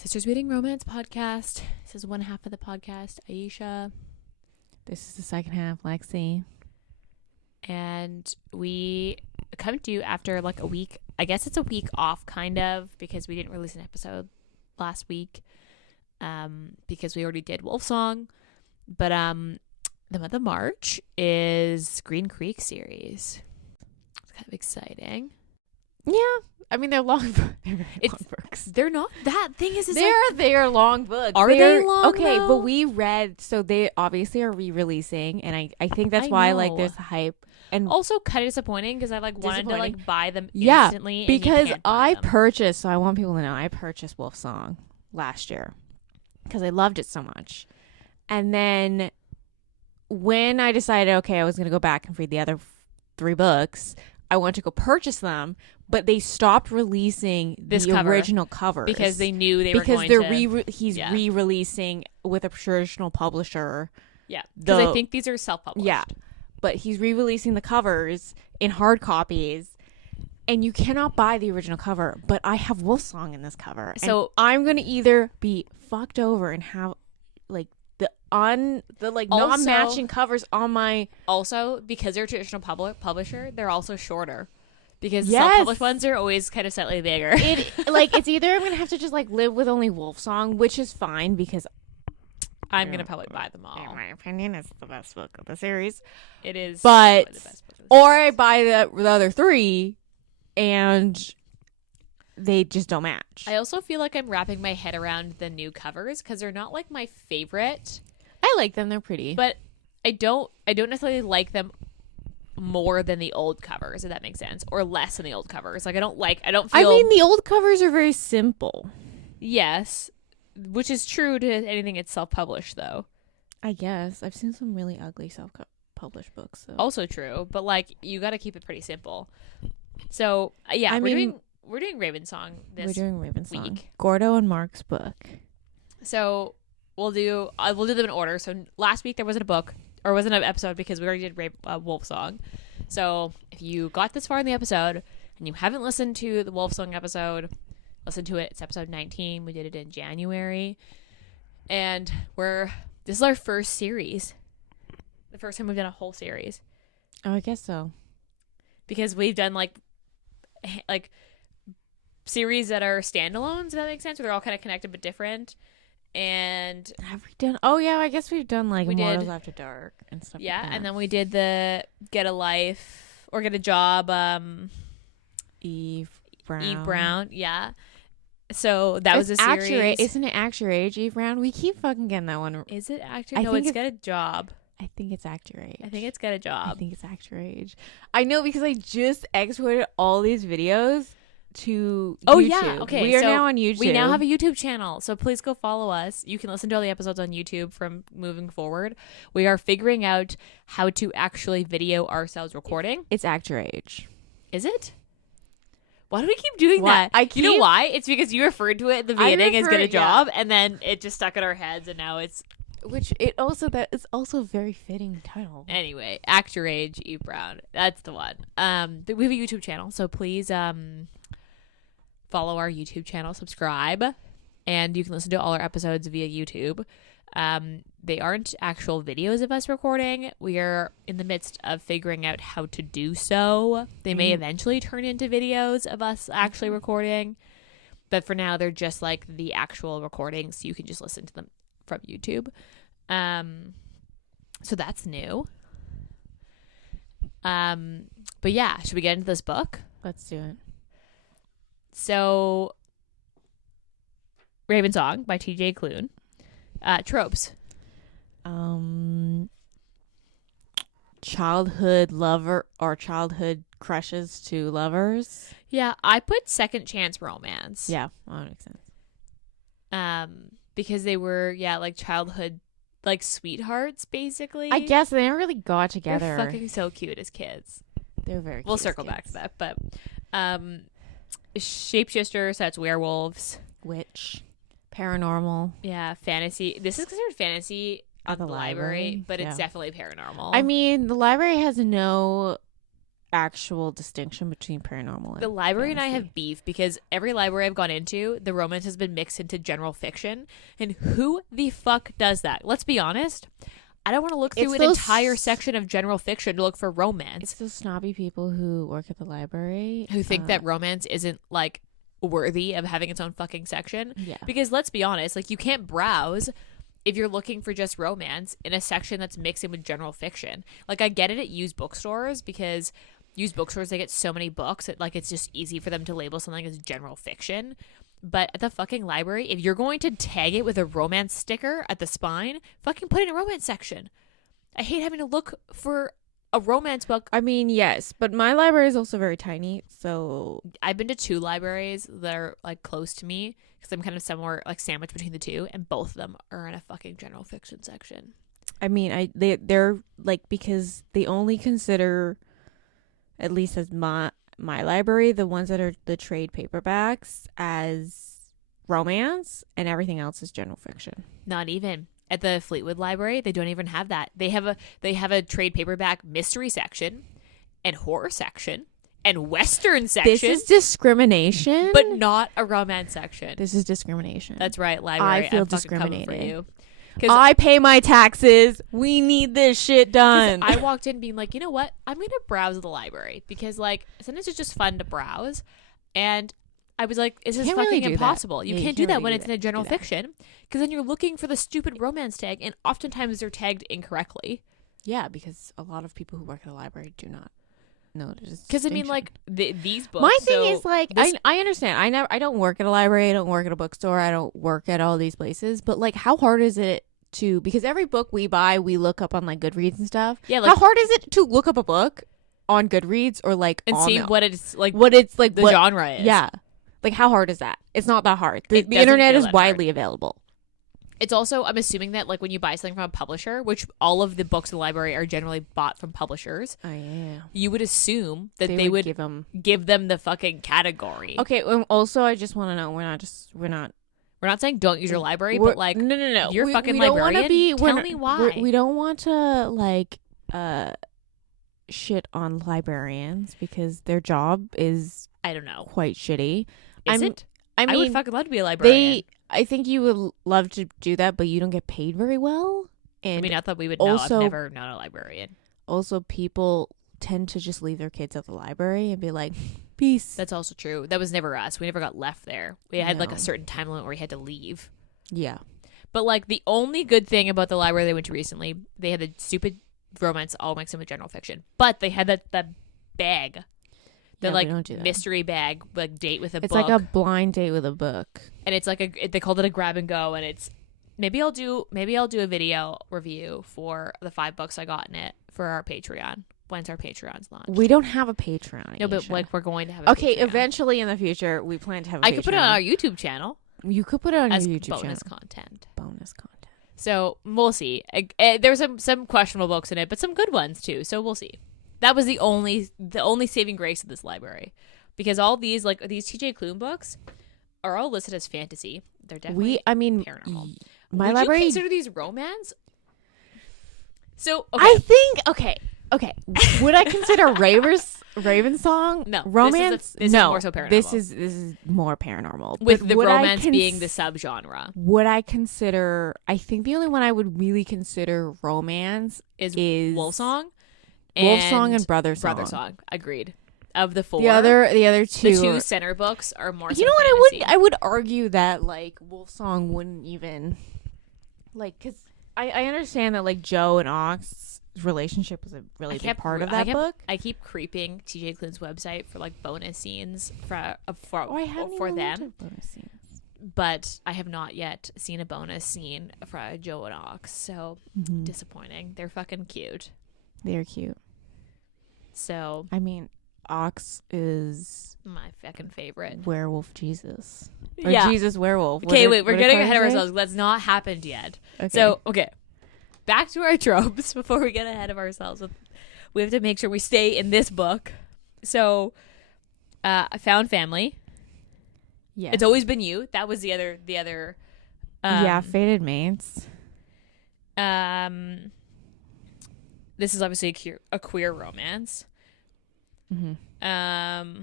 Sisters Reading Romance podcast. This is one half of the podcast, Ayesha. This is the second half, Lexi. And we come to you after like a week. I guess it's a week off, kind of, because we didn't release an episode last week. Because we already did Wolfsong. But the month of March is Green Creek series. It's kind of exciting. Yeah. I mean, they're long, long books. They're not. That thing is they're long books. Are they long? Okay, though? but we read, so they obviously are re-releasing, and I think that's why like there's hype. And also kind of disappointing because I like wanted to like buy them yeah, instantly. Because I purchased, so I want people to know, I purchased Wolfsong last year because I loved it so much. And then when I decided, okay, I was going to go back and read the other 3 books, I wanted to go purchase them, but they stopped releasing the original covers because they knew they were going to. He's re-releasing with a traditional publisher. Yeah, because I think these are self-published. Yeah, but he's re-releasing the covers in hard copies, and you cannot buy the original cover. But I have Wolfsong in this cover, so I'm gonna either be fucked over and have like non-matching covers on my. Also, because they're a traditional publisher, they're also shorter. Because the self-published ones are always kind of slightly bigger. It's either I'm gonna have to just like live with only Wolfsong, which is fine because I'm gonna probably buy them all. In my opinion, it's the best book of the series. It is, but the best book of the series. Or I buy the other 3, and they just don't match. I also feel like I'm wrapping my head around the new covers because they're not like my favorite. I like them; they're pretty, but I don't necessarily like them more than the old covers, if that makes sense, or less than the old covers. Like I don't feel. I mean, the old covers are very simple. Yes, which is true to anything it's self-published, though. I guess I've seen some really ugly self-published books. So. Also true, but like you got to keep it pretty simple. So yeah, we're doing Ravensong this week. Gordo and Mark's book. So we'll do them in order. So last week there wasn't a book. Or wasn't an episode because we already did Wolfsong. So if you got this far in the episode and you haven't listened to the Wolfsong episode, listen to it. It's episode 19. We did it in January. And this is our first series. The first time we've done a whole series. Oh, I guess so. Because we've done like series that are standalones, if that makes sense, where they're all kind of connected but different. And have we done? Oh yeah, I guess we've done like Immortals After Dark and stuff. Yeah, like that. And then we did the Get a Life or Get a Job. Eve Brown. Yeah. So that was a series. Isn't it Act Your Age, Eve Brown? We keep fucking getting that one. Is it Act Your? No, it's Get a Job. I think it's Act Your Age. I think it's Get a Job. I think it's Act Your Age. I know because I just exported all these videos to YouTube. Yeah, okay. We are now on YouTube. We now have a YouTube channel, so please go follow us. You can listen to all the episodes on YouTube from moving forward. We are figuring out how to actually video ourselves recording. It's Act Your Age. Is it? Why do we keep doing that? You know why? It's because you referred to it at the beginning as Get a Job, and then it just stuck in our heads, and now it's... That is also a very fitting title. Anyway, Act Your Age, Eve Brown. That's the one. We have a YouTube channel, so please... follow our YouTube channel, subscribe, and you can listen to all our episodes via YouTube. They aren't actual videos of us recording. We are in the midst of figuring out how to do so. They may eventually turn into videos of us actually recording, but for now they're just like the actual recordings, so you can just listen to them from YouTube. So that's new. But yeah, should we get into this book? Let's do it. So, Ravensong by T.J. Klune. Tropes. Childhood lover or childhood crushes to lovers. Yeah, I put second chance romance. Yeah, that makes sense. Because they were like childhood like sweethearts basically. I guess they never really got together. They're fucking so cute as kids. They're very. We'll circle back to that, but shapeshifters, so that's werewolves, witch, paranormal. Yeah, fantasy. This is considered fantasy at the library, but it's definitely paranormal. I mean, the library has no actual distinction between paranormal and The library and I fantasy. have beef because every library I've gone into, the romance has been mixed into general fiction. And who the fuck does that? Let's be honest. I don't want to look through It's an those- entire section of general fiction to look for It's romance. those snobby people who work at the library Who think that romance isn't like worthy of having its own fucking section. yeah. Because let's be honest, like you can't browse if you're looking for just romance in a section that's mixed in with general fiction. Like I get it at used bookstores because used bookstores they get so many books that like it's just easy for them to label something as general fiction. But at the fucking library, if you're going to tag it with a romance sticker at the spine, fucking put it in a romance section. I hate having to look for a romance book. I mean, yes, but my library is also very tiny, so I've been to 2 libraries that are like close to me because I'm kind of somewhere like sandwiched between the 2, and both of them are in a fucking general fiction section. I mean, they're like because they only consider, at least as my library, the ones that are the trade paperbacks as romance, and everything else is general fiction. Not even. At the Fleetwood Library, they don't even have that. They have a trade paperback mystery section and horror section and western section. This is discrimination, but not a romance section. this is discrimination. That's right, library. I feel I'm fucking coming for discriminated. you. Because I pay my taxes. We need this shit done. I walked in being like, you know what? I'm going to browse the library because like sometimes it's just fun to browse. And I was like, this is Can't fucking really do that. impossible. You Yeah, you can't do can't that really when do it's that. in a general Do that. fiction because then you're looking for the stupid romance tag and oftentimes they're tagged incorrectly. Yeah, because a lot of people who work at the library do not know. Because I mean, like these books. my thing so is like this- I understand. I don't work at a library. I don't work at a bookstore. I don't work at all these places. But like, how hard is it to? Because every book we buy, we look up on like Goodreads and stuff. Yeah, how like hard is it to look up a book on Goodreads or like and on see the- what it's like. what it's like the what, genre is. Yeah, like how hard is that? It's not that hard. The It doesn't internet feel is that hard. widely available. It's also, I'm assuming that like when you buy something from a publisher, which all of the books in the library are generally bought from publishers, Oh yeah, you would assume that they would give them. give them the fucking category. Okay. Also, I just want to know we're not. We're not saying don't use your library, We're- but like no. you're fucking we don't wanna librarian, tell we're me not- why. we don't want to like shit on librarians because their job is I don't know. quite shitty. Is I'm- it? I I would mean, fucking love to be a librarian. I think you would love to do that, but you don't get paid very well. And I mean, I thought we would know. also- I've never known a librarian. also, people tend to just leave their kids at the library and be like, "Peace." That's also true. That was never us. We never got left there. We had like No. a certain time limit where we had to leave. Yeah. But like the only good thing about the library they went to recently, they had the stupid romance all mixed in with general fiction. But they had that bag. The Yeah, we like don't do that. mystery bag, like date with a It's book. like a blind date with a book. And it's like they called it a grab and go, and it's maybe I'll do a video review for the 5 books I got in it for our Patreon. When's our Patreon's launch? We don't have a Patreon. No, but Ayesha. like we're going to have a okay, Patreon. eventually in the future, we plan to have a I Patreon. could put it on our YouTube channel You could put it on as your YouTube bonus channel. content. Bonus content. So we'll see. There's some questionable books in it, but some good ones too. So we'll see. That was the only saving grace of this library, because all these like these T.J. Klune books are all listed as fantasy. They're definitely paranormal. My Would library. you consider these romance? So okay. I think okay. Would I consider Ravensong No, romance? this is no, more so paranormal. This is more paranormal. with But the would I romance being the subgenre Would I consider? I think the only one I would really consider romance is is Wolfsong, Wolfsong and Brother Song. Brother Song. Agreed. Of the 4, The other two. the 2 are- center books are more. you so know what? fantasy. I would argue that like Wolfsong wouldn't even like because I understand that like Joe and Ox's relationship was a really big part of that book. I keep creeping TJ Klune's website for like bonus scenes for I haven't for even looked them, at bonus scenes. but I have not yet seen a bonus scene for Joe and Ox. So disappointing. They're fucking cute. They're cute. So I mean, Ox is my fucking favorite. werewolf Jesus. Or Yeah. Jesus werewolf. Okay, What wait, did- we're what did getting Carter ahead of say? ourselves. That's not happened yet. Okay. So, okay. Back to our tropes before we get ahead of ourselves. We have to make sure we stay in this book. So, I found family. yes. It's always been you. That was the other yeah, fated mates. this is obviously a queer romance. Mm-hmm.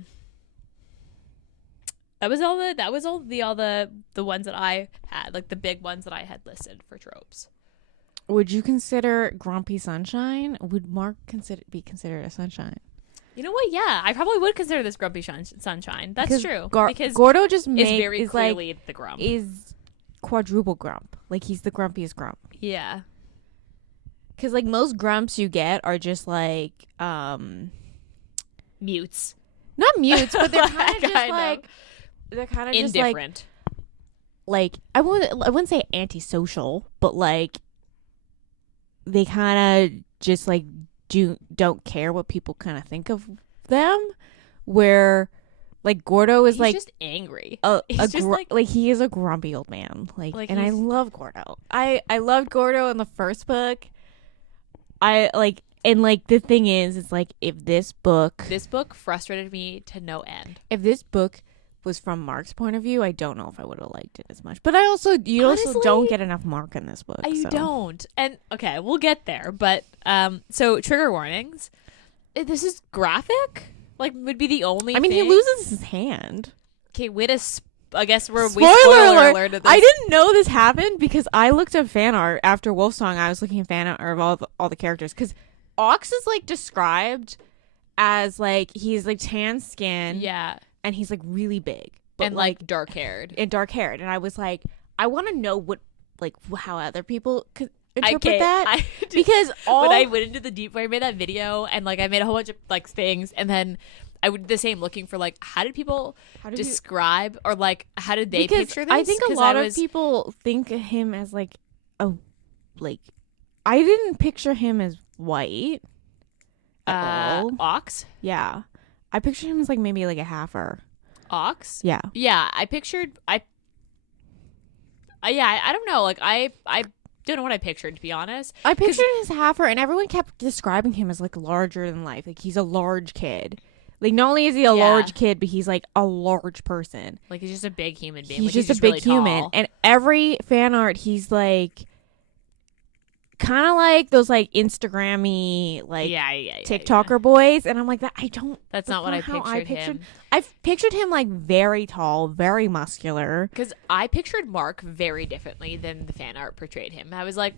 That was all the ones that I had, like the big ones that I had listed for tropes. Would you consider Grumpy Sunshine? Would Mark be considered a sunshine? You know what? Yeah, I probably would consider this Grumpy Sunshine. That's because true. Because Gordo just is clearly the grump. Is quadruple grump. Like, he's the grumpiest grump. Yeah. Because, like, most grumps you get are just, like, mutes. Not mutes, but they're kind of just, like... They're kind of just, indifferent. Like, I wouldn't say antisocial, but, like, they kind of just, like, don't care what people kind of think of them. Where, like, Gordo is, he's just angry. He's just, like, he is a grumpy old man. Like and I love Gordo. I loved Gordo in the first book. And, like, the thing is, it's like, if this book frustrated me to no end. If this book was from Mark's point of view, I don't know if I would have liked it as much. But also don't get enough Mark in this book. You don't. And, okay, we'll get there. But, so, trigger warnings. This is graphic? Like, would be the only thing. He loses his hand. Okay, I guess we're... Spoiler alert at this. I didn't know this happened because I looked up fan art after Wolfsong. I was looking at fan art of all the characters. Because Ox is, like, described as, like, he's, like, tan skin. Yeah. And he's, like, really big. And, like, dark-haired. And dark-haired. And I was like, I want to know how other people could interpret that. Because when I went into the deep where I made that video and, like, I made a whole bunch of, like, things. And then I would do the same, looking for, like, how did people describe or, like, how did they picture this? I think a lot of people think of him as, like, I didn't picture him as white at all. Ox? Yeah. I pictured him as, like, maybe, like, a halfer. Ox? Yeah. Yeah, I don't know. Like, I don't know what I pictured, to be honest. I pictured him as halfer, and everyone kept describing him as, like, larger than life. Like, he's a large kid. Like, not only is he a large kid, but he's, like, a large person. Like, he's just a big human being. He's just a big really human. Tall. And every fan art, he's, like... kind of like those, like, Instagram-y, like, TikToker boys. And I'm like, that's not what I pictured him. I've pictured him, like, very tall, very muscular. Because I pictured Mark very differently than the fan art portrayed him. I was like,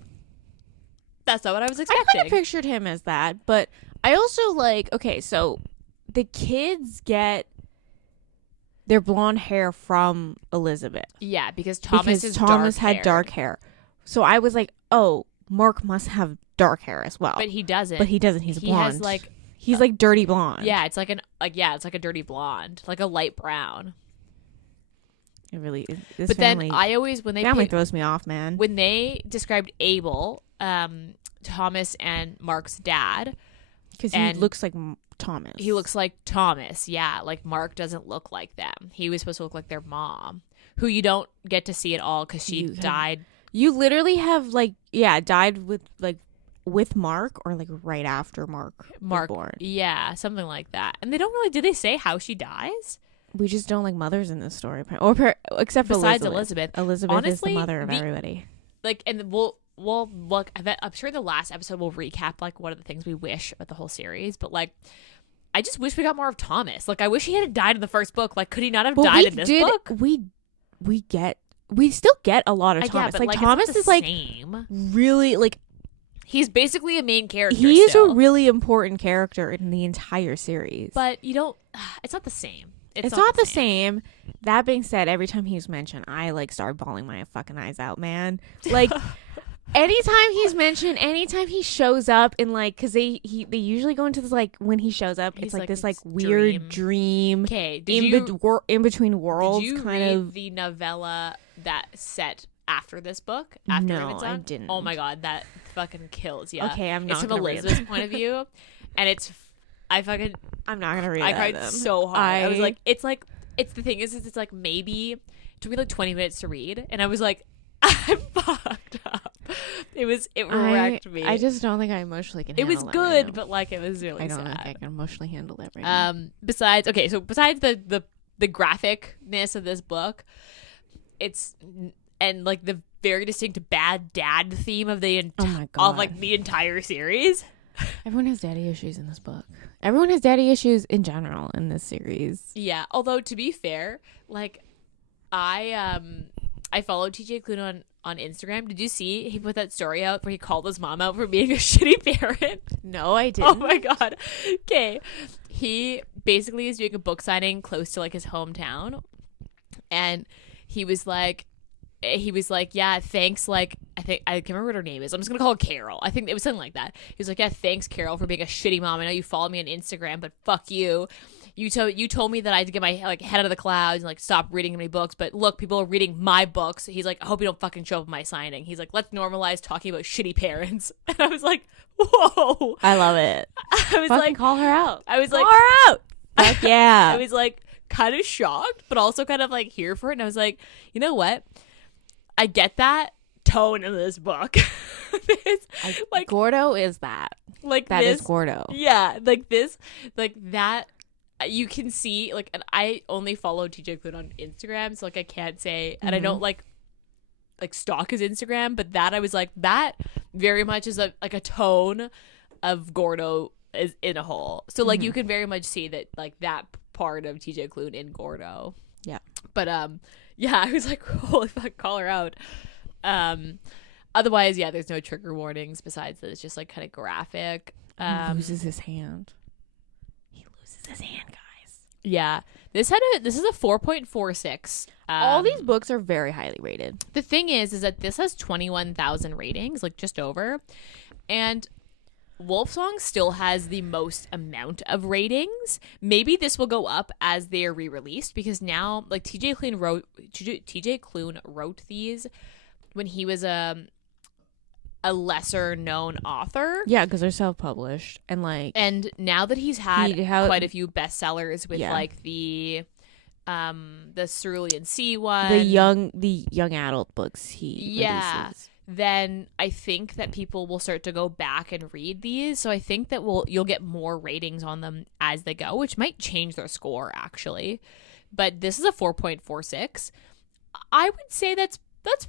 that's not what I was expecting. I kind of pictured him as that. But I also, like, okay, so the kids get their blonde hair from Elizabeth. Yeah, because Thomas had dark hair. So I was like, oh, Mark must have dark hair as well. But he doesn't. He's blonde. Has, like, he's like dirty blonde. Yeah, it's like it's like a dirty blonde, like a light brown. It really is. But then I always, when they family throws me off, man. When they described Abel, Thomas and Mark's dad, because he looks like Thomas. He looks like Thomas. Yeah, like Mark doesn't look like them. He was supposed to look like their mom, who you don't get to see at all because she died. You literally have, like, died with Mark, or, like, right after Mark was born. Yeah, something like that. And they don't really, did they say how she dies? We just don't like mothers in this story, except for Elizabeth. Elizabeth honestly, is the mother of everybody. Like, and we'll look. I'm sure the last episode we'll recap, like, what are the things we wish about the whole series. But, like, I just wish we got more of Thomas. Like, I wish he had died in the first book. Like, could he not have died in this book? We still get a lot of Thomas. But, like, Thomas is, like, really, like, he's basically a main character. He is a really important character in the entire series. But you don't. It's not the same. It's not the same. That being said, every time he's mentioned, I, like, start bawling my fucking eyes out, man. Like, anytime he's mentioned, anytime he shows up in, like, because they usually go into this, like, when he shows up, it's like this, like, weird dream. Okay, in between worlds. Did you read the novella that set after this book? After no, I didn't. Oh my god, that fucking kills you. Okay, I'm not. It's from Elizabeth's point of view, and I'm not gonna read. I cried so hard. I was like, it's the thing is, it's like maybe it took me like 20 minutes to read, and I was like, I'm fucked up. It wrecked me. I just don't think I emotionally can. It was good, right, but like it was really. I don't sad. think I can emotionally handle that right now. Besides the graphicness of this book, and like the very distinct bad dad theme of the entire series. Everyone has daddy issues in this book. Everyone has daddy issues in general in this series. Yeah. Although to be fair, like I followed TJ Klune on Instagram. Did you see he put that story out where he called his mom out for being a shitty parent? No, I didn't. Oh my god. Okay. He basically is doing a book signing close to like his hometown, and he was like, yeah, thanks. Like, I can't remember what her name is. I'm just gonna call her Carol. I think it was something like that. He was like, yeah, thanks, Carol, for being a shitty mom. I know you followed me on Instagram, but fuck you. You told me that I had to get my like head out of the clouds and like stop reading any books. But look, people are reading my books. He's like, I hope you don't fucking show up at my signing. He's like, let's normalize talking about shitty parents. And I was like, whoa. I love it. I was Fucking like, call her out. I was Call like, her out. Fuck yeah. I was like kind of shocked, but also kind of like here for it. And I was like, you know what? I get that tone in this book. Like Gordo is that. Like that this, is Gordo. Yeah, like this, like that. You can see like, and I only follow TJ Klune on Instagram, so like I can't say, and I don't like stalk his Instagram, but that I was like that very much is like a tone of Gordo is in a whole. So like you can very much see that like that part of TJ Klune in Gordo. Yeah. But yeah, I was like, holy fuck, call her out. Otherwise, yeah, there's no trigger warnings besides that it's just like kind of graphic. He loses his hand. He loses his hand, guys. Yeah. This is a 4.46. All these books are very highly rated. The thing is that this has 21,000 ratings, like just over. And Wolfsong still has the most amount of ratings. Maybe this will go up as they are re-released because now, like TJ Klune wrote these when he was a lesser known author. Yeah, because they're self-published and now that he's had quite a few bestsellers with like the Cerulean Sea one, the young adult books he releases. Then I think that people will start to go back and read these. So I think that you'll get more ratings on them as they go, which might change their score actually. But this is a 4.46. I would say that's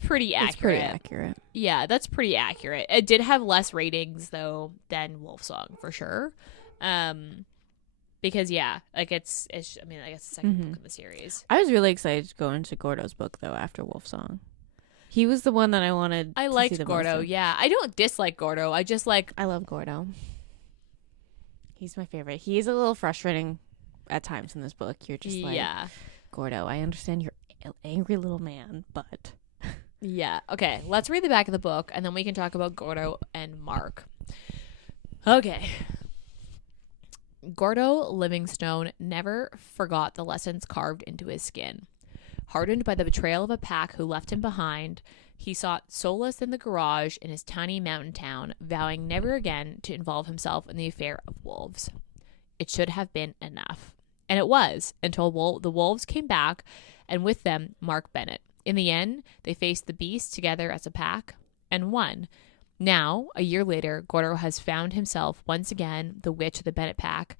pretty accurate. It's pretty accurate. Yeah, that's pretty accurate. It did have less ratings though than Wolfsong for sure. Because yeah, like it's I mean, I guess the second book in the series. I was really excited to go into Gordo's book though after Wolfsong. He was the one that I wanted. I liked Gordo. Yeah, I don't dislike Gordo. I just like. I love Gordo. He's my favorite. He's a little frustrating at times in this book. You're just like, yeah, Gordo. I understand you're an angry little man, but. Yeah. Okay. Let's read the back of the book, and then we can talk about Gordo and Mark. Okay. Gordo Livingstone never forgot the lessons carved into his skin. Hardened by the betrayal of a pack who left him behind, he sought solace in the garage in his tiny mountain town, vowing never again to involve himself in the affair of wolves. It should have been enough. And it was, until the wolves came back, and with them, Mark Bennett. In the end, they faced the beast together as a pack, and won. Now, a year later, Gordo has found himself once again the witch of the Bennett pack.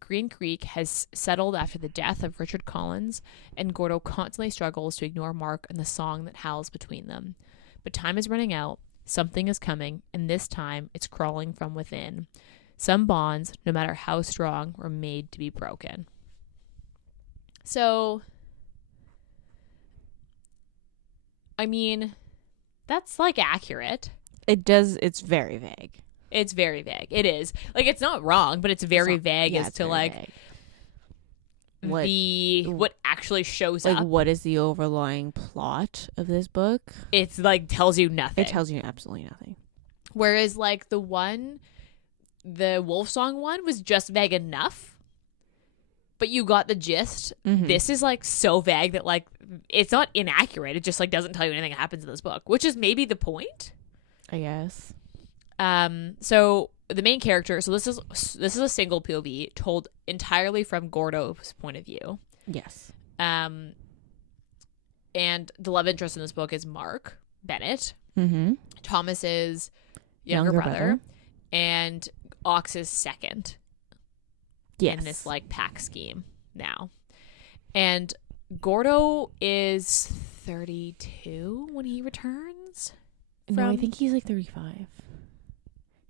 Green Creek has settled after the death of Richard Collins, and Gordo constantly struggles to ignore Mark and the song that howls between them. But time is running out, something is coming, and this time it's crawling from within. Some bonds, no matter how strong, were made to be broken. So, I mean, that's like accurate. It's very vague. It's very vague. It is. Like, it's not wrong, but it's very vague as to, like, what actually shows up. Like, what is the overlying plot of this book? It's, like, tells you nothing. It tells you absolutely nothing. Whereas, like, the Wolfsong one was just vague enough, but you got the gist. Mm-hmm. This is, like, so vague that, like, it's not inaccurate. It just, like, doesn't tell you anything that happens in this book, which is maybe the point. I guess. So the main character, so this is a single POV told entirely from Gordo's point of view. Yes. And the love interest in this book is Mark Bennett. Mm-hmm. Thomas's younger brother. And Ox's second. Yes. In this like pack scheme now. And Gordo is 32 when he returns. No, I think he's like 35.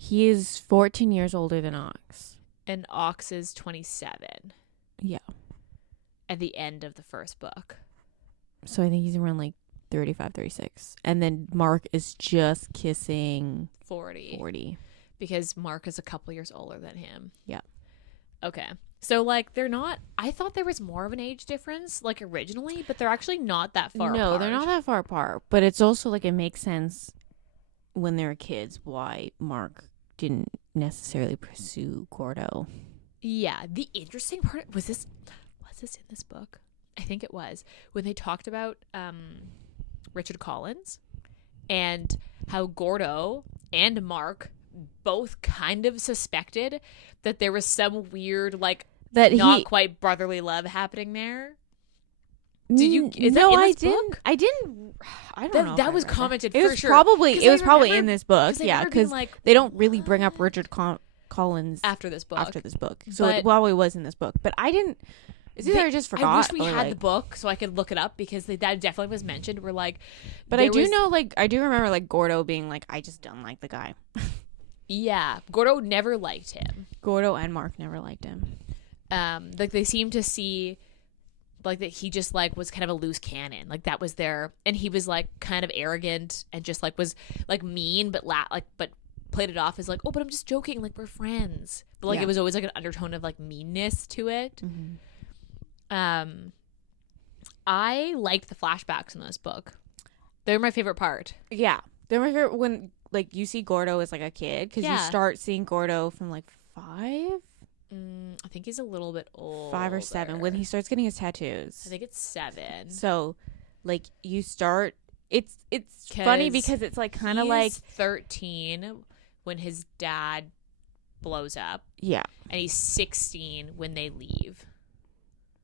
He is 14 years older than Ox. And Ox is 27. Yeah. At the end of the first book. So I think he's around like 35, 36. And then Mark is just kissing 40. Because Mark is a couple years older than him. Yeah. Okay. So, like, they're not... I thought there was more of an age difference, like, originally, but they're actually not that far apart. No, they're not that far apart. But it's also, like, it makes sense when they were kids why Mark didn't necessarily pursue Gordo. Yeah. The interesting part... Was this in this book? I think it was. When they talked about Richard Collins and how Gordo and Mark both kind of suspected that there was some weird, like, that not quite brotherly love happening there. Did you? Is no, that in I this didn't. book? I didn't. I don't know. That was commented it for was sure. Probably. It was probably remember, in this book. Yeah, because like, they don't really bring up Richard Collins after this book. So it probably was in this book, but I didn't. It's either I just forgot. I wish we had like, the book so I could look it up because that definitely was mentioned. We're like, but I do know, like, I do remember like Gordo being like, I just don't like the guy. Yeah, Gordo never liked him. Gordo and Mark never liked him. Like they seemed to see, like, that he just like was kind of a loose cannon. Like that was their, and he was like kind of arrogant and just like was like mean, but but played it off as like, oh, but I'm just joking. Like we're friends. But like it was always like an undertone of like meanness to it. Mm-hmm. I liked the flashbacks in this book. They're my favorite part. Yeah, they're my favorite when like you see Gordo as like a kid because you start seeing Gordo from like 5. I think he's a little bit old. 5 or 7 when he starts getting his tattoos. I think it's 7. So, like you start. It's funny because it's like kind of like 13 when his dad blows up. Yeah, and he's 16 when they leave.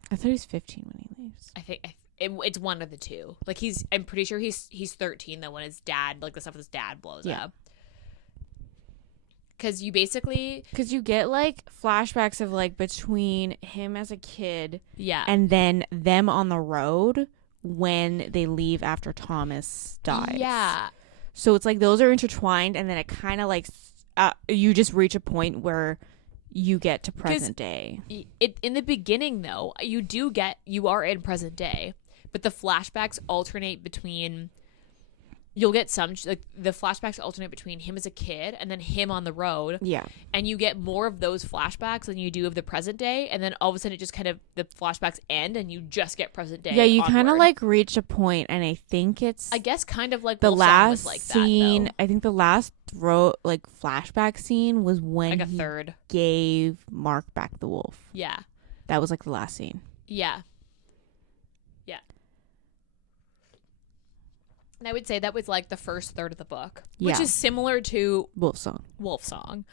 I thought he was 15 when he leaves. I think it's one of the two. Like I'm pretty sure he's 13 though when his dad, like the stuff with his dad blows up. Because you get like flashbacks of like between him as a kid, and then them on the road when they leave after Thomas dies. Yeah. So it's like those are intertwined, and then it kind of like you just reach a point where you get to present day. In the beginning, though, you are in present day, but the flashbacks alternate between. You'll get some, like, the flashbacks alternate between him as a kid and then him on the road. Yeah. And you get more of those flashbacks than you do of the present day. And then all of a sudden it just kind of, the flashbacks end and you just get present day. Yeah, you kind of like reach a point, and I think it's. I guess kind of like the Wolfsong last was like scene. That, I think the last flashback scene was when like a he third. Gave Mark back the wolf. Yeah. That was like the last scene. Yeah. And I would say that was like the first third of the book, which is similar to Wolfsong.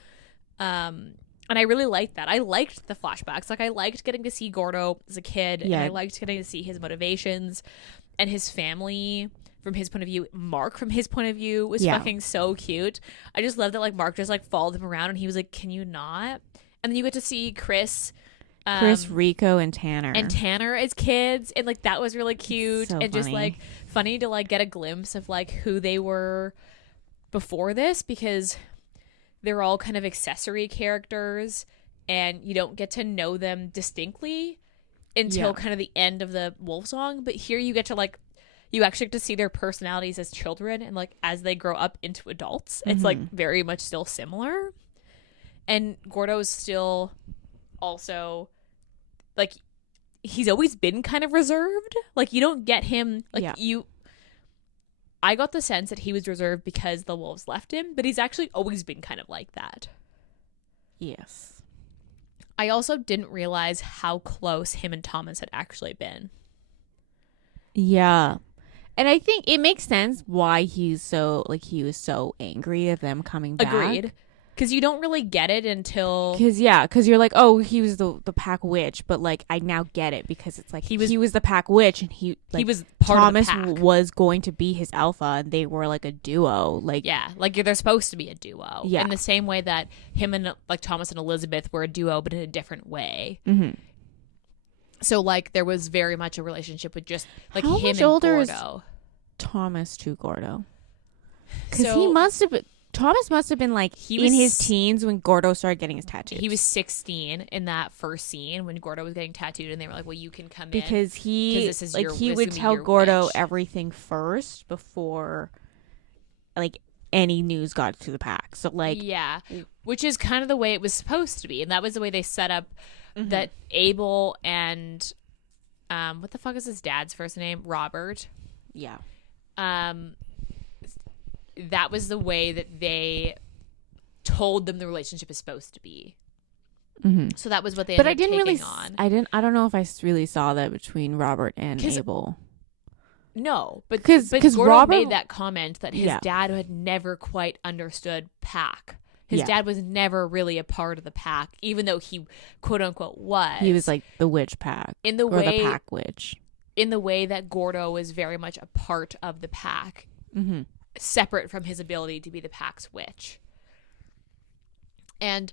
And I really liked that. I liked the flashbacks. Like I liked getting to see Gordo as a kid, and I liked getting to see his motivations and his family from his point of view. Mark from his point of view was fucking so cute. I just love that like Mark just like followed him around and he was like, "Can you not?" And then you get to see Chris, Rico, and Tanner as kids, and like that was really cute and funny. just like funny to like get a glimpse of like who they were before this, because they're all kind of accessory characters and you don't get to know them distinctly until kind of the end of the Wolfsong. But here you get to like, you actually get to see their personalities as children and like as they grow up into adults. It's like very much still similar. And Gordo's still also like, he's always been kind of reserved. Like you don't get him like I got the sense that he was reserved because the wolves left him, but he's actually always been kind of like that. Yes. I also didn't realize how close him and Thomas had actually been. Yeah. And I think it makes sense why he was so angry at them coming back. Agreed. Because you don't really get it until... Because you're like, oh, he was the pack witch, but like I now get it because it's like he was the pack witch, and he was part Thomas of the pack. Was going to be his alpha, and they were like a duo. Like like they're supposed to be a duo. Yeah. In the same way that him and like Thomas and Elizabeth were a duo, but in a different way. Mm-hmm. So like there was very much a relationship with just like How him much and older Gordo. Thomas to Gordo? Because he must have been. Thomas must have been like He was in his teens when Gordo started getting his tattoos. He was 16 in that first scene when Gordo was getting tattooed, and they were like, "Well, you can come because in he this is like your, he this would is gonna be tell your Gordo witch." everything first before like any news got to the pack. So like yeah, which is kind of the way it was supposed to be, and that was the way they set up Mhm. that Abel and what the fuck is his dad's first name? Robert. yeah. That was the way that they told them the relationship is supposed to be. Mm-hmm. So that was what they But ended I didn't up really taking on. I don't know if I really saw that between Robert and 'Cause- Abel. No, but 'Cause Gordo Robert made that comment that his Yeah. dad had never quite understood pack. His Yeah. dad was never really a part of the pack, even though he quote unquote was. He was like the witch pack in the or way the pack witch. in the way that Gordo was very much a part of the pack, Mm-hmm. separate from his ability to be the pack's witch. And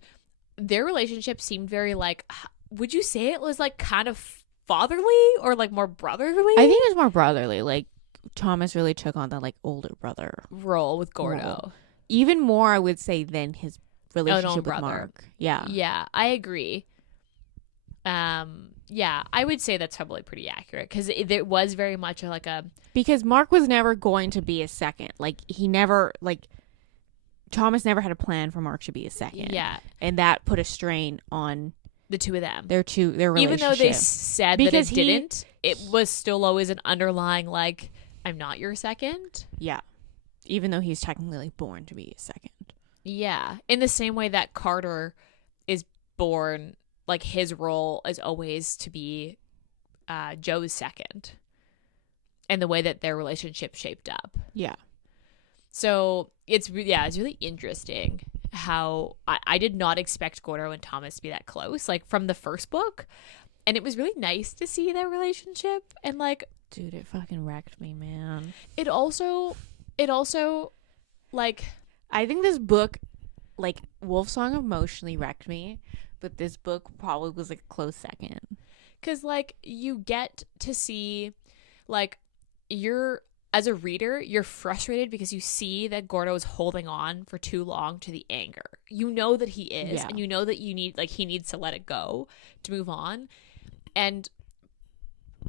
their relationship seemed very like, would you say it was like kind of fatherly or like more brotherly? I think it was more brotherly. Like Thomas really took on that like older brother role with Gordo. role. Even more, I would say, than his relationship with brother. Mark. Yeah. Yeah, I agree. Yeah, I would say that's probably pretty accurate because it was very much like a Because Mark was never going to be a second. Like he never like Thomas never had a plan for Mark to be a second. yeah, And that put a strain on the two of them. their relationship. Even though they said Because that it didn't, it was still always an underlying like, I'm not your second. Yeah. Even though he's technically like, born to be a second. Yeah, in the same way that Carter is born, like his role is always to be Joe's second, and the way that their relationship shaped up. Yeah. So it's really interesting how I did not expect Gordo and Thomas to be that close, like from the first book, and it was really nice to see their relationship. And like, Dude, it fucking wrecked me, man. it also like, I think this book, like Wolf Song emotionally wrecked me, but this book probably was like a close second. because like you get to see, like, you're as a reader, you're frustrated because you see that Gordo is holding on for too long to the anger. You know that he is, Yeah. and you know that he needs to let it go to move on. And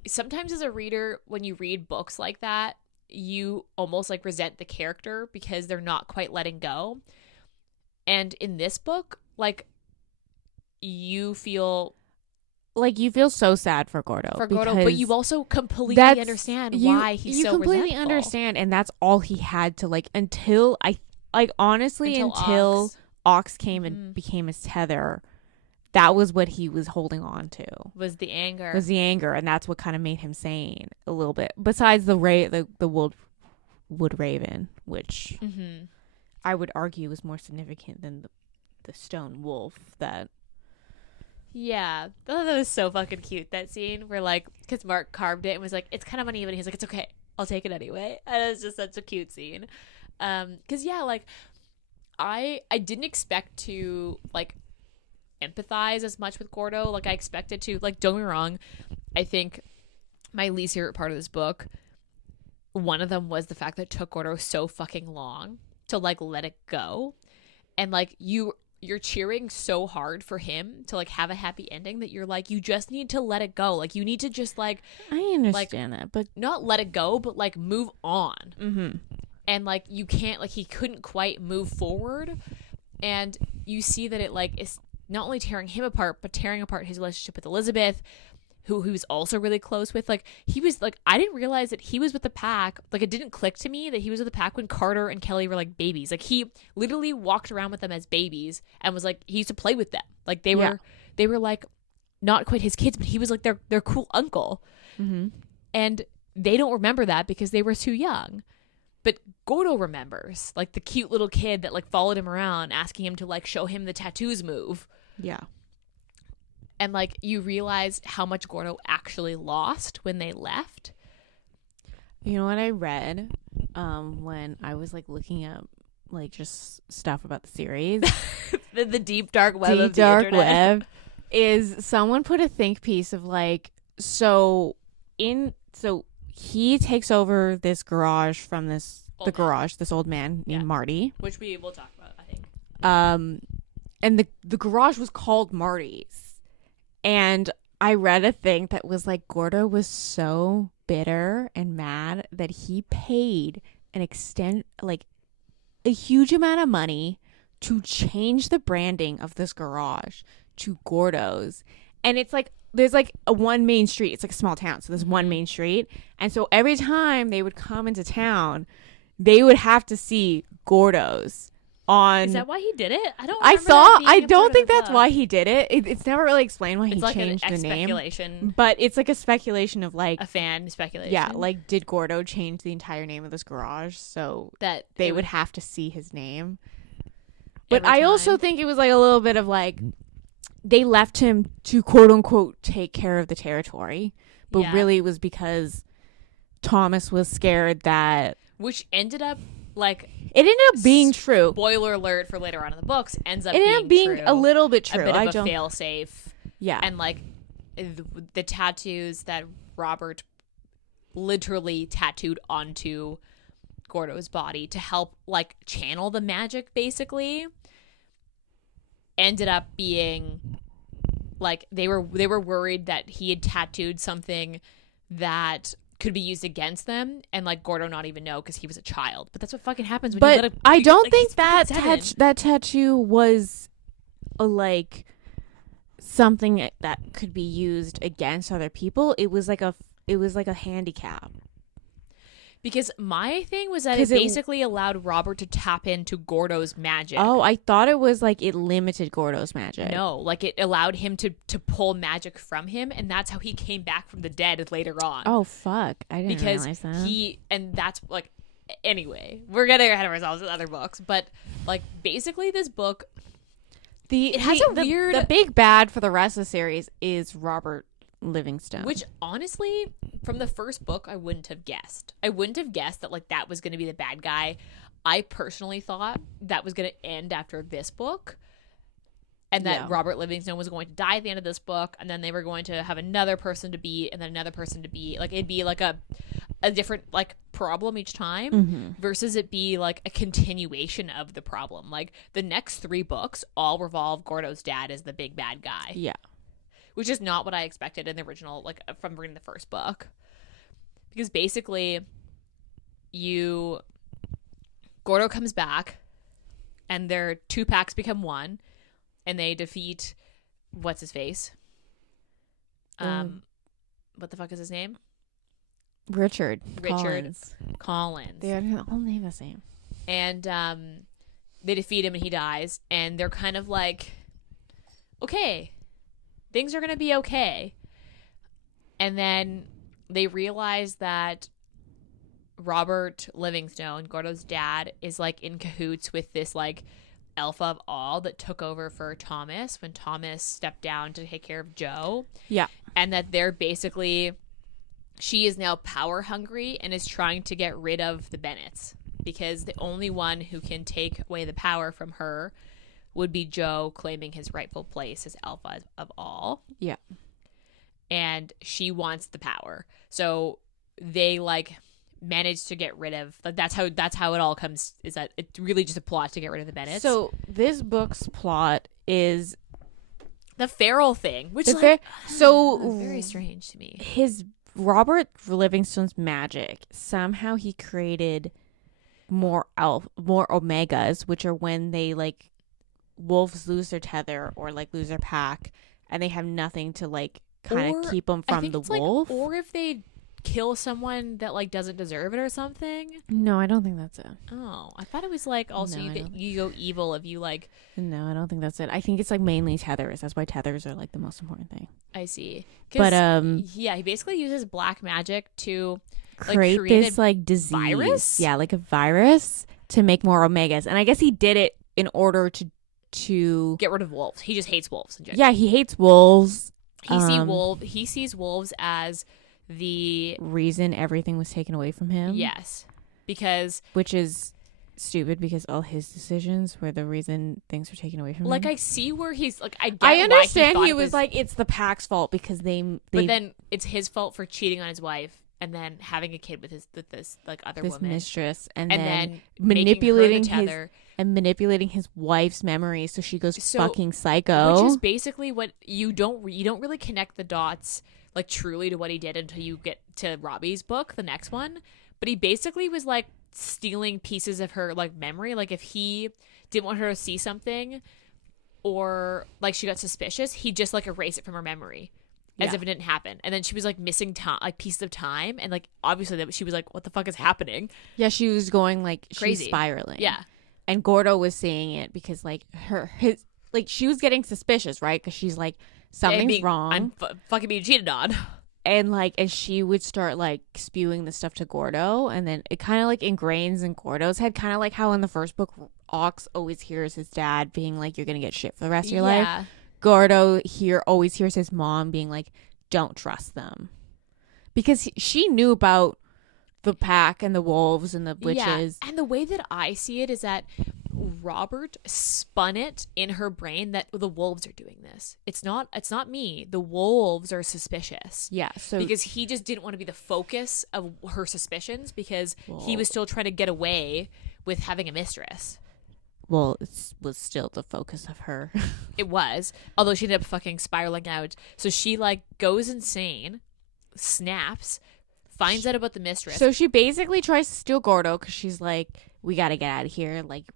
sometimes as a reader, when you read books like that, you almost like resent the character because they're not quite letting go. And in this book, like, you feel so sad for Gordo. for Gordo, but you also completely that's- understand you- why he's you so completely resentful. understand, and that's all he had to like until until Ox. Ox came Mhm. and became his tether. That was what he was holding on to. Was the anger. Was the anger, and that's what kind of made him sane a little bit. Besides the wood raven, which Mm-hmm. I would argue was more significant than the stone wolf. That Yeah, that was so fucking cute, that scene where, like, because Mark carved it and was like, it's kind of uneven. He's like, it's okay, I'll take it anyway. And it's just such a cute scene. Because yeah, like, I didn't expect to like empathize as much with Gordo. Like, I expected to. Like, don't get me wrong, I think my least favorite part of this book, one of them was the fact that it took Gordo so fucking long to like let it go, and like you're cheering so hard for him to like have a happy ending that you're like, you just need to let it go. Like, you need to just like I understand that, but not let it go, but like move on. mm-hmm. And like, you can't, like, he couldn't quite move forward, and you see that it like is not only tearing him apart, but tearing apart his relationship with Elizabeth, who he was also really close with. Like, he was like, I didn't realize that he was with the pack. Like, it didn't click to me that he was with the pack when Carter and Kelly were like babies. Like, he literally walked around with them as babies and was like, he used to play with them. Like, they were like not quite his kids, but he was like their cool uncle. Mm-hmm. And they don't remember that because they were too young. But Gordo remembers, like, the cute little kid that like followed him around, asking him to like show him the tattoos move. Yeah. And like, you realize how much Gordo actually lost when they left. You know what I read when I was like looking up like just stuff about the series? the deep dark web Deep of the dark internet. web is someone put a think piece of like so he takes over this garage from this the garage, this old man named Marty. Which we will talk about, I think. And the garage was called Marty's. And I read a thing that was like Gordo was so bitter and mad that he paid a huge amount of money to change the branding of this garage to Gordo's. And it's like there's like a one main street. It's like a small town, so there's one main street. And so every time they would come into town, they would have to see Gordo's on. Is that why he did it? I don't. I don't think that's why he did it. It's never really explained why he changed the name. Speculation, but it's like a speculation of like a fan speculation. Yeah, like did Gordo change the entire name of this garage so that they would have to see his name? But I also think it was like a little bit of like they left him to quote unquote take care of the territory, but really it was because Thomas was scared that, which ended up like it ended up being true. Spoiler alert for later on in the books, ends up being true. A little bit true. A bit of a fail safe. Yeah, and like the tattoos that Robert literally tattooed onto Gordo's body to help like channel the magic basically ended up being like they were worried that he had tattooed something that could be used against them, and like Gordo not even know because he was a child. But that's what fucking happens when you I don't think that tattoo was like something that could be used against other people. It was like a handicap. Because my thing was that it basically allowed Robert to tap into Gordo's magic. Oh, I thought it was like it limited Gordo's magic. No, like it allowed him to pull magic from him, and that's how he came back from the dead later on. Oh, fuck. I didn't realize that. And that's like, anyway, we're getting ahead of ourselves with other books, but like basically this book, the big bad for the rest of the series is Robert Livingstone, which honestly from the first book I wouldn't have guessed that like that was going to be the bad guy. I personally thought that was going to end after this book, and that Robert Livingstone was going to die at the end of this book, and then they were going to have another person to beat, and then another person to beat. Like it'd be like a different like problem each time, versus it be like a continuation of the problem. Like the next 3 books all revolve Gordo's dad as the big bad guy. Yeah. Which is not what I expected in the original, like from reading the first book. Because basically, Gordo comes back, and their 2 packs become one, and they defeat, what's his face? What the fuck is his name? Richard Collins. They're all named the same. And they defeat him, and he dies, and they're kind of like, okay, things are going to be okay. And then they realize that Robert Livingstone, Gordo's dad, is like in cahoots with this like alpha of all that took over for Thomas when Thomas stepped down to take care of Joe. Yeah. And that they're basically, she is now power hungry and is trying to get rid of the Bennetts, because the only one who can take away the power from her would be Joe claiming his rightful place as alpha of all. Yeah. And she wants the power. So they like manage to get rid of, like that's how it all comes, is that it's really just a plot to get rid of the Bennetts. So this book's plot is the feral thing, which is very strange to me. His Robert Livingstone's magic, somehow he created more omegas, which are when they like wolves lose their tether or like lose their pack, and they have nothing to like kind of keep them from the wolf. Like, or if they kill someone that like doesn't deserve it or something. No, I don't think that's it. Oh, I thought it was like also you go evil if you like. No, I don't think that's it. I think it's like mainly tethers. That's why tethers are like the most important thing. I see. But yeah, he basically uses black magic to create this like disease. Virus? Yeah, like a virus to make more omegas. And I guess he did it in order to get rid of wolves. He just hates wolves in general. Yeah, he hates wolves. He sees wolves as the reason everything was taken away from him. Yes. Which is stupid, because all his decisions were the reason things were taken away from him. Like, I see where he's like, I understand he was like, it's the pack's fault because they but then it's his fault for cheating on his wife and then having a kid with this like other this woman, mistress, and and then making her the tether. manipulating his wife's memories so she goes So- fucking psycho. Which is basically what you don't really connect the dots like truly to what he did until you get to Robbie's book, the next one. But he basically was like stealing pieces of her like memory. Like if he didn't want her to see something, or like she got suspicious, he'd just like erase it from her memory as if it didn't happen. And then she was like missing time, like pieces of time, and like obviously that she was like, what the fuck is happening? Yeah, she was going like Crazy. she's spiraling. Yeah. And Gordo was seeing it because like his like she was getting suspicious, right? Because she's like something's wrong. I'm fucking being cheated on. And like as she would start like spewing the stuff to Gordo, and then it kind of like ingrains in Gordo's head, kind of like how in the first book Ox always hears his dad being like, you're gonna get shit for the rest of your life. Gordo always hears his mom being like, don't trust them, because she knew about the pack and the wolves and the witches. Yeah. And the way that I see it is that Robert spun it in her brain that the wolves are doing this. It's not me. The wolves are suspicious. Yeah. So because he just didn't want to be the focus of her suspicions, because he was still trying to get away with having a mistress. Well, it was still the focus of her. It was, although she ended up fucking spiraling out. So she like goes insane, snaps, finds out about the mistress. So she basically tries to steal Gordo because she's like, we got to get out of here. Like,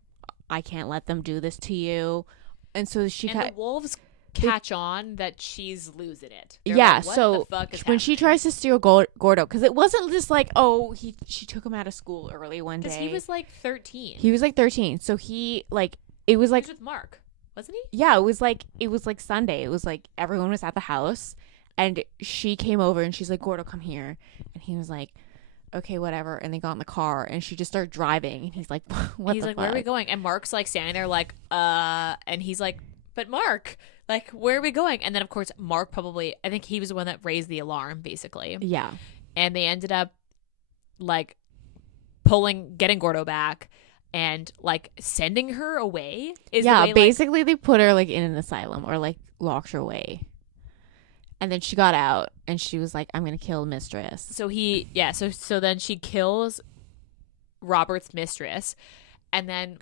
I can't let them do this to you. And so the wolves catch on that she's losing it. They're yeah. like, what so the fuck is when happening? she tries to steal Gordo, because it wasn't just like, oh, she took him out of school early one day. Because he was like 13. He was like 13. So he like, it was like, he was with Mark, wasn't he? Yeah, it was like Sunday. It was like everyone was at the house, and she came over and she's like, Gordo, come here. And he was like, okay, whatever. And they got in the car and she just started driving, and he's like, what He's the like, fuck? where are we going? And Mark's like standing there like, and he's like, but Mark, like, where are we going? And then of course Mark probably, I think he was the one that raised the alarm basically. Yeah. And they ended up like getting Gordo back and like sending her away. Basically they put her like in an asylum or like locked her away. And then she got out and she was like, I'm going to kill mistress. So so then she kills Robert's mistress, and then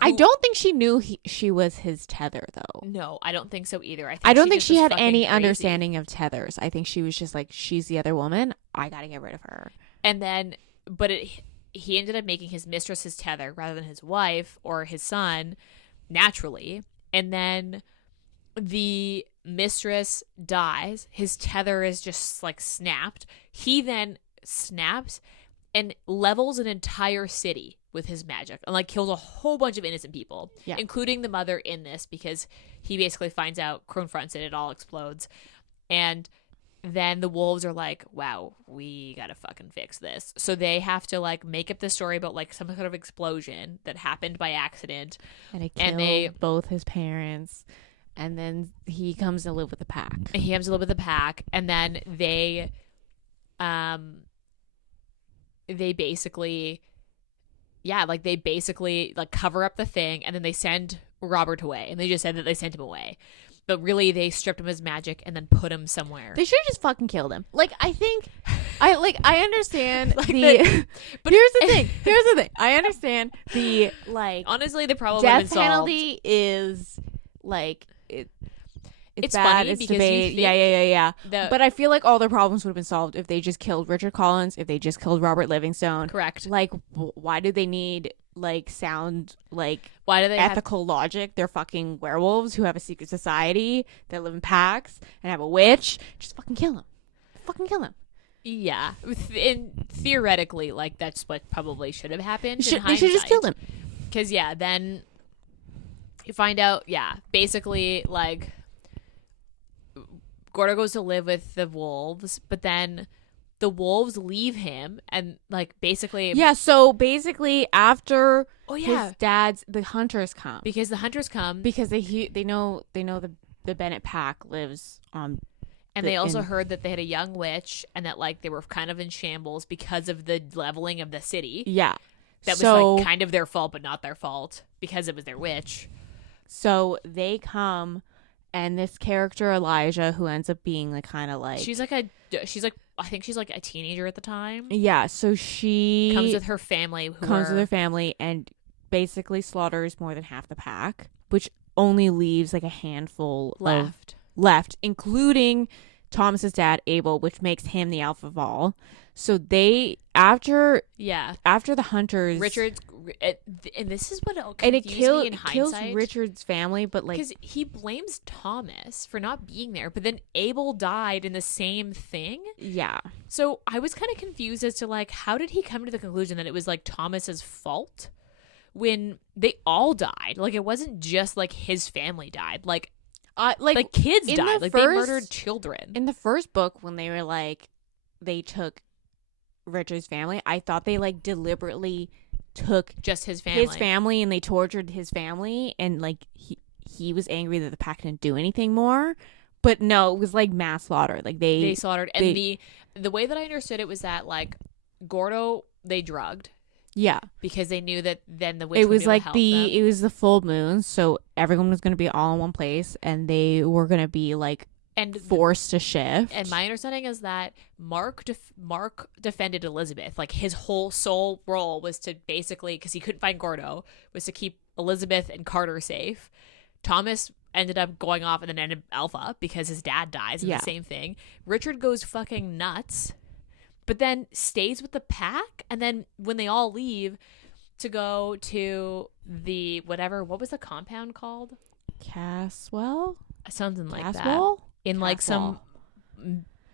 I don't think she knew she was his tether, though. No, I don't think so either. I don't think just she was had fucking any crazy. understanding of tethers. I think she was just like, she's the other woman. I got to get rid of her. And then, but he ended up making his mistress his tether rather than his wife or his son, naturally. And then the mistress dies. His tether is just like snapped. He then snaps and levels an entire city with his magic and like kills a whole bunch of innocent people, including the mother in this, because he basically finds out, confronts it, it all explodes. And then the wolves are like, wow, we gotta fucking fix this. So they have to like make up the story about like some sort of explosion that happened by accident. And it killed both his parents. And then he comes to live with the pack. And then they basically like cover up the thing, and then they send Robert away. And they just said that they sent him away. But really, they stripped him of his magic and then put him somewhere. They should have just fucking killed him. Like, I think, I understand but here's the thing. I understand the, like, honestly, the problem death penalty is, like, it's bad. Funny it's because debate. Yeah. The, But I feel like all their problems would have been solved if they just killed Richard Collins, if they just killed Robert Livingstone. correct. Like, why do they need, like, sound, like, Why do they ethical logic? They're fucking werewolves who have a secret society that live in packs and have a witch. Just fucking kill them. Yeah. And theoretically, like, that's what probably should have happened. They should just kill him. Because, then you find out, basically, like, Gordo goes to live with the wolves, but then the wolves leave him and, like, basically... Yeah, so basically after his dad's... The hunters come. Because the hunters come. Because they know the Bennett pack lives on... And they also heard that they had a young witch and that, like, they were kind of in shambles because of the leveling of the city. Yeah. That was, like, kind of their fault, but not their fault because it was their witch. So they come, and this character, Elijah, who ends up being, like, kind of like... She's like I think she's like a teenager at the time. Yeah, so she Comes with her family. Comes with her family and basically slaughters more than half the pack, which only leaves like a handful left, including Thomas's dad, Abel, which makes him the alpha of all. So they after the hunters, Richard's, and this is what confused me in hindsight. Kills Richard's family, but like because he blames Thomas for not being there, but then Abel died in the same thing. Yeah. So I was kind of confused as to like how did he come to the conclusion that it was like Thomas's fault when they all died? Like it wasn't just like his family died. Like kids died. Like they murdered children. In the first book, when they were like they took Richard's family, I thought they like deliberately took just his family and they tortured his family, and like he was angry that the pack didn't do anything more. But no, it was like mass slaughter. Like they slaughtered. And the way that I understood it was that like Gordo they drugged. Yeah, because they knew that then the witch it was would be able to help them. It was the full moon, so everyone was going to be all in one place, and they were going to be like forced to shift. And my understanding is that Mark defended Elizabeth. Like his whole sole role was to basically, because he couldn't find Gordo, was to keep Elizabeth and Carter safe. Thomas ended up going off and then ended Alpha because his dad dies. And the same thing. Richard goes fucking nuts, but then stays with the pack. And then when they all leave to go to the whatever, what was the compound called? Caswell? Something like Caswell? That. In like some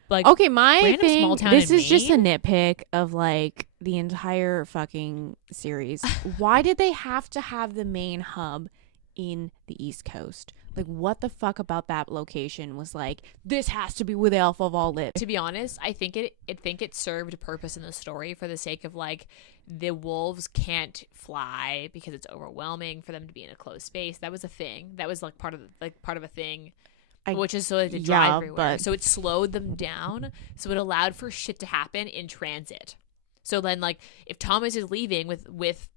like okay, my thing, small town this in is just a Maine? nitpick of like the entire fucking series. Why did they have to have the main hub in the East Coast? Like what the fuck about that location was like this has to be where the alpha of all live? To be honest, I think it served a purpose in the story for the sake of like the wolves can't fly because it's overwhelming for them to be in a closed space. That was a thing. That was like part of a thing. Which is so they drive everywhere. So it slowed them down. So it allowed for shit to happen in transit. So then, like, if Thomas is leaving with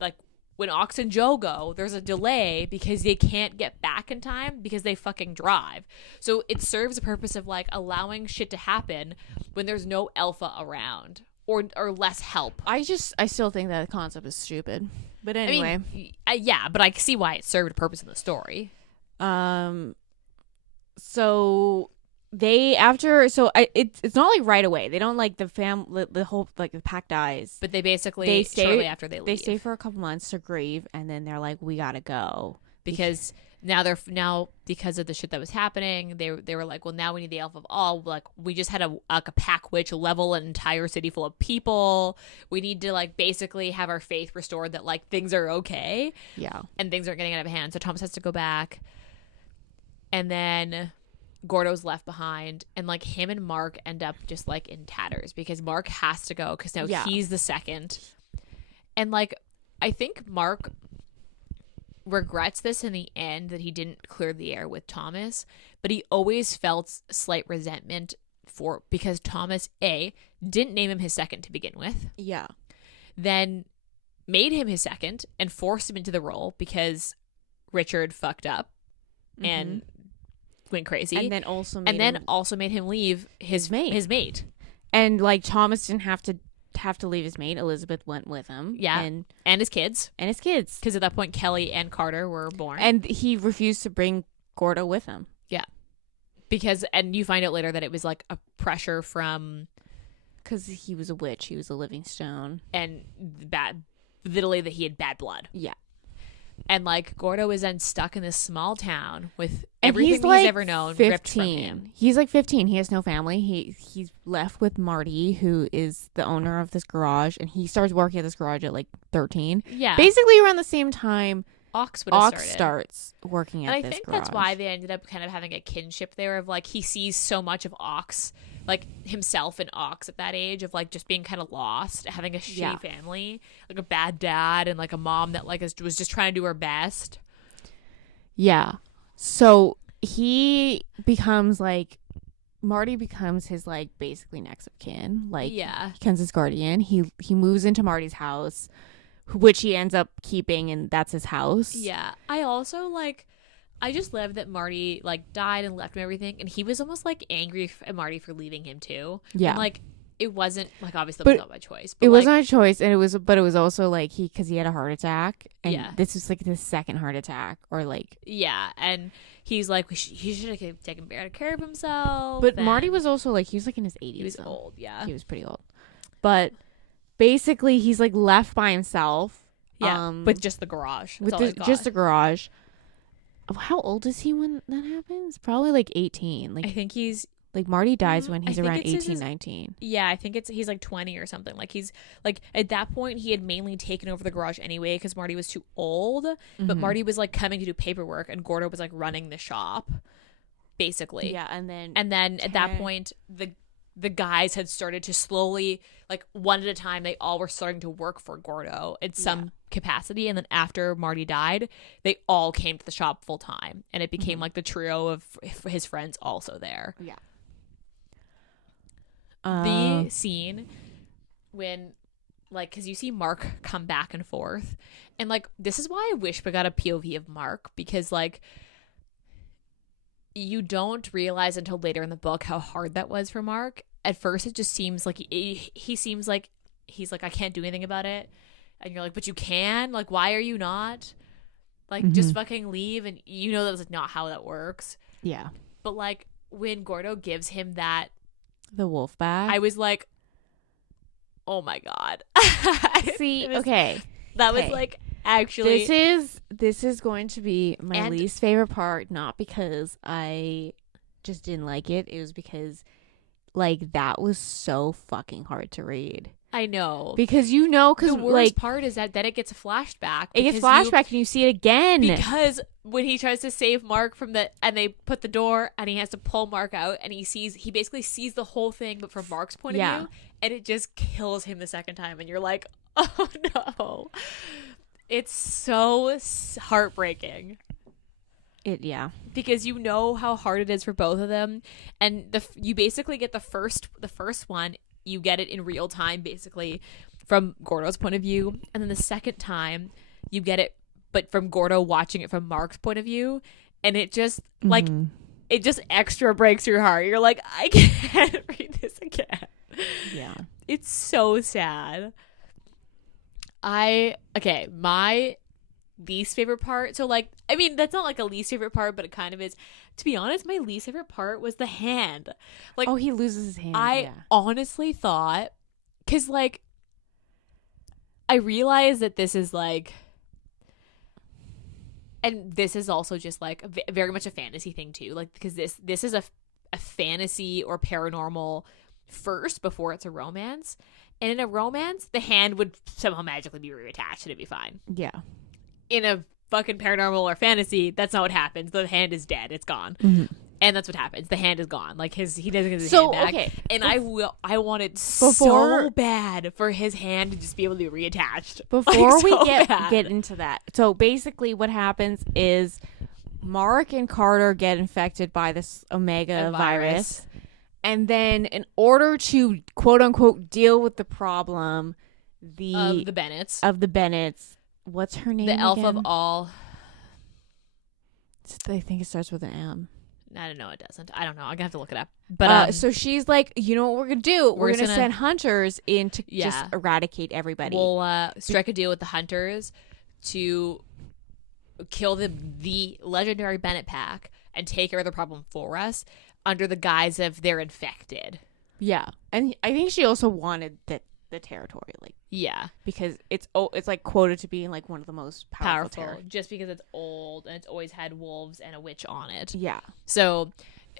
like, when Ox and Joe go, there's a delay because they can't get back in time because they fucking drive. So it serves a purpose of, like, allowing shit to happen when there's no alpha around or less help. I still think that concept is stupid. But anyway. I mean, but I see why it served a purpose in the story. So it's not like right away. They don't like the whole like the pack dies. But they stay shortly after they leave. They stay for a couple months to grieve, and then they're like, we gotta go because now because of the shit that was happening, they were like, well, now we need the alpha of all. Like we just had a pack witch level an entire city full of people. We need to like basically have our faith restored that like things are okay. Yeah, and things aren't getting out of hand. So Thomas has to go back. And then Gordo's left behind, and like him and Mark end up just like in tatters because Mark has to go because now he's the second. And like I think Mark regrets this in the end that he didn't clear the air with Thomas, but he always felt slight resentment because Thomas didn't name him his second to begin with. Yeah. Then made him his second and forced him into the role because Richard fucked up and went crazy, and then also made him leave his mate. And like Thomas didn't have to leave his mate. Elizabeth went with him. Yeah, and his kids. Because at that point, Kelly and Carter were born, and he refused to bring Gordo with him. Yeah, and you find out later that it was like a pressure from because he was a witch. He was a living stone, and literally that he had bad blood. Yeah. And like Gordo is then stuck in this small town with everything he's ever known 15. ripped from him. He's like 15. He has no family. He's left with Marty, who is the owner of this garage, and he starts working at this garage at like 13. Yeah, basically around the same time Ox starts working at this garage. And I think that's why they ended up kind of having a kinship there of like he sees so much of Ox, like himself and Ox at that age of like just being kind of lost, having a shitty family, like a bad dad and like a mom that like was just trying to do her best. Yeah. So he becomes like Marty becomes his like basically next of kin. Like he becomes his guardian. He moves into Marty's house, which he ends up keeping, and that's his house. Yeah. I also like I just love that Marty like died and left him everything, and he was almost like angry at Marty for leaving him too. Yeah. And, like, it wasn't like obviously But it was not my choice. But it like, wasn't a choice, and it was also like because he had a heart attack, and Yeah. this was like his second heart attack, or like. yeah, and he's like he should have taken better care of himself. But Marty and was also like he was like in his 80s. he was though. old. Yeah, He was pretty old, but basically he's like left by himself. yeah, with just the garage. That's with all the, he's got. just a garage. How old is he when that happens? Probably like 18. Like I think he's like Marty dies when I he's think around it's his- 18, 19. Yeah, I think he's like 20 or something. Like he's like at that point he had mainly taken over the garage anyway because Marty was too old. But Mhm. Marty was like coming to do paperwork and Gordo was like running the shop, basically. Yeah, and then at that point the guys had started to slowly, like one at a time, they all were starting to work for Gordo in some capacity. And then after Marty died, they all came to the shop full time, and it became like the trio of his friends also there. yeah. The scene when, like, because you see Mark come back and forth, and like this is why I wish we got a POV of Mark, because like you don't realize until later in the book how hard that was for Mark. At first it just seems like he seems like he's like, I can't do anything about it, and you're like, but you can, like, why are you not, like, just fucking leave, and you know that's like not how that works. Yeah. But like when Gordo gives him that, The wolf bag. I was like, oh my god. See, It was- okay. That was Okay. like actually This is going to be my And- least favorite part, not because I just didn't like it. It was because like that was so fucking hard to read. I know. Because The because worst like part is that then it gets a flashback. it gets because flashback and you see it again. because when he tries to save Mark from and they put the door and he has to pull Mark out, and he basically sees the whole thing but from Mark's point of view, and it just kills him the second time, and you're like, oh no. It's so heartbreaking. Yeah. Because you know how hard it is for both of them, and you basically get the first one, you get it in real time basically from Gordo's point of view, and then the second time you get it but from Gordo watching it from Mark's point of view, and it just like it just extra breaks your heart. You're like, I can't read this again. Yeah. It's so sad. My least favorite part, so like, I mean, that's not like a least favorite part, but it kind of is. To be honest, my least favorite part was the hand. Like, Oh, he loses his hand. I honestly thought, because like I realized that this is like, and this is also just like very much a fantasy thing too, like, because this is a fantasy or paranormal first before it's a romance, and in a romance the hand would somehow magically be reattached and it'd be fine. Yeah. In a fucking paranormal or fantasy, that's not what happens. The hand is dead, it's gone. And that's what happens. The hand is gone. Like he doesn't get his hand back. Okay. And I wanted so Before- bad for his hand to just be able to be reattached. Before Like, we so get bad. into that, so basically what happens is Mark and Carter get infected by this Omega A virus. And then in order to quote unquote deal with the problem, of the Bennetts, Bennetts, what's her name? the elf again? of all. I think it starts with an M. I don't know. It doesn't. I don't know. I'm gonna have to look it up. But So she's like, you know what we're gonna do? We're just gonna gonna- send hunters in to Yeah. just eradicate everybody. we'll strike a deal with the hunters to kill the legendary Bennett pack and take care of the problem for us under the guise of they're infected. Yeah, and I think she also wanted the territory, like, Yeah, because it's like quoted to being like one of the most powerful territories. just because it's old and it's always had wolves and a witch on it. Yeah, So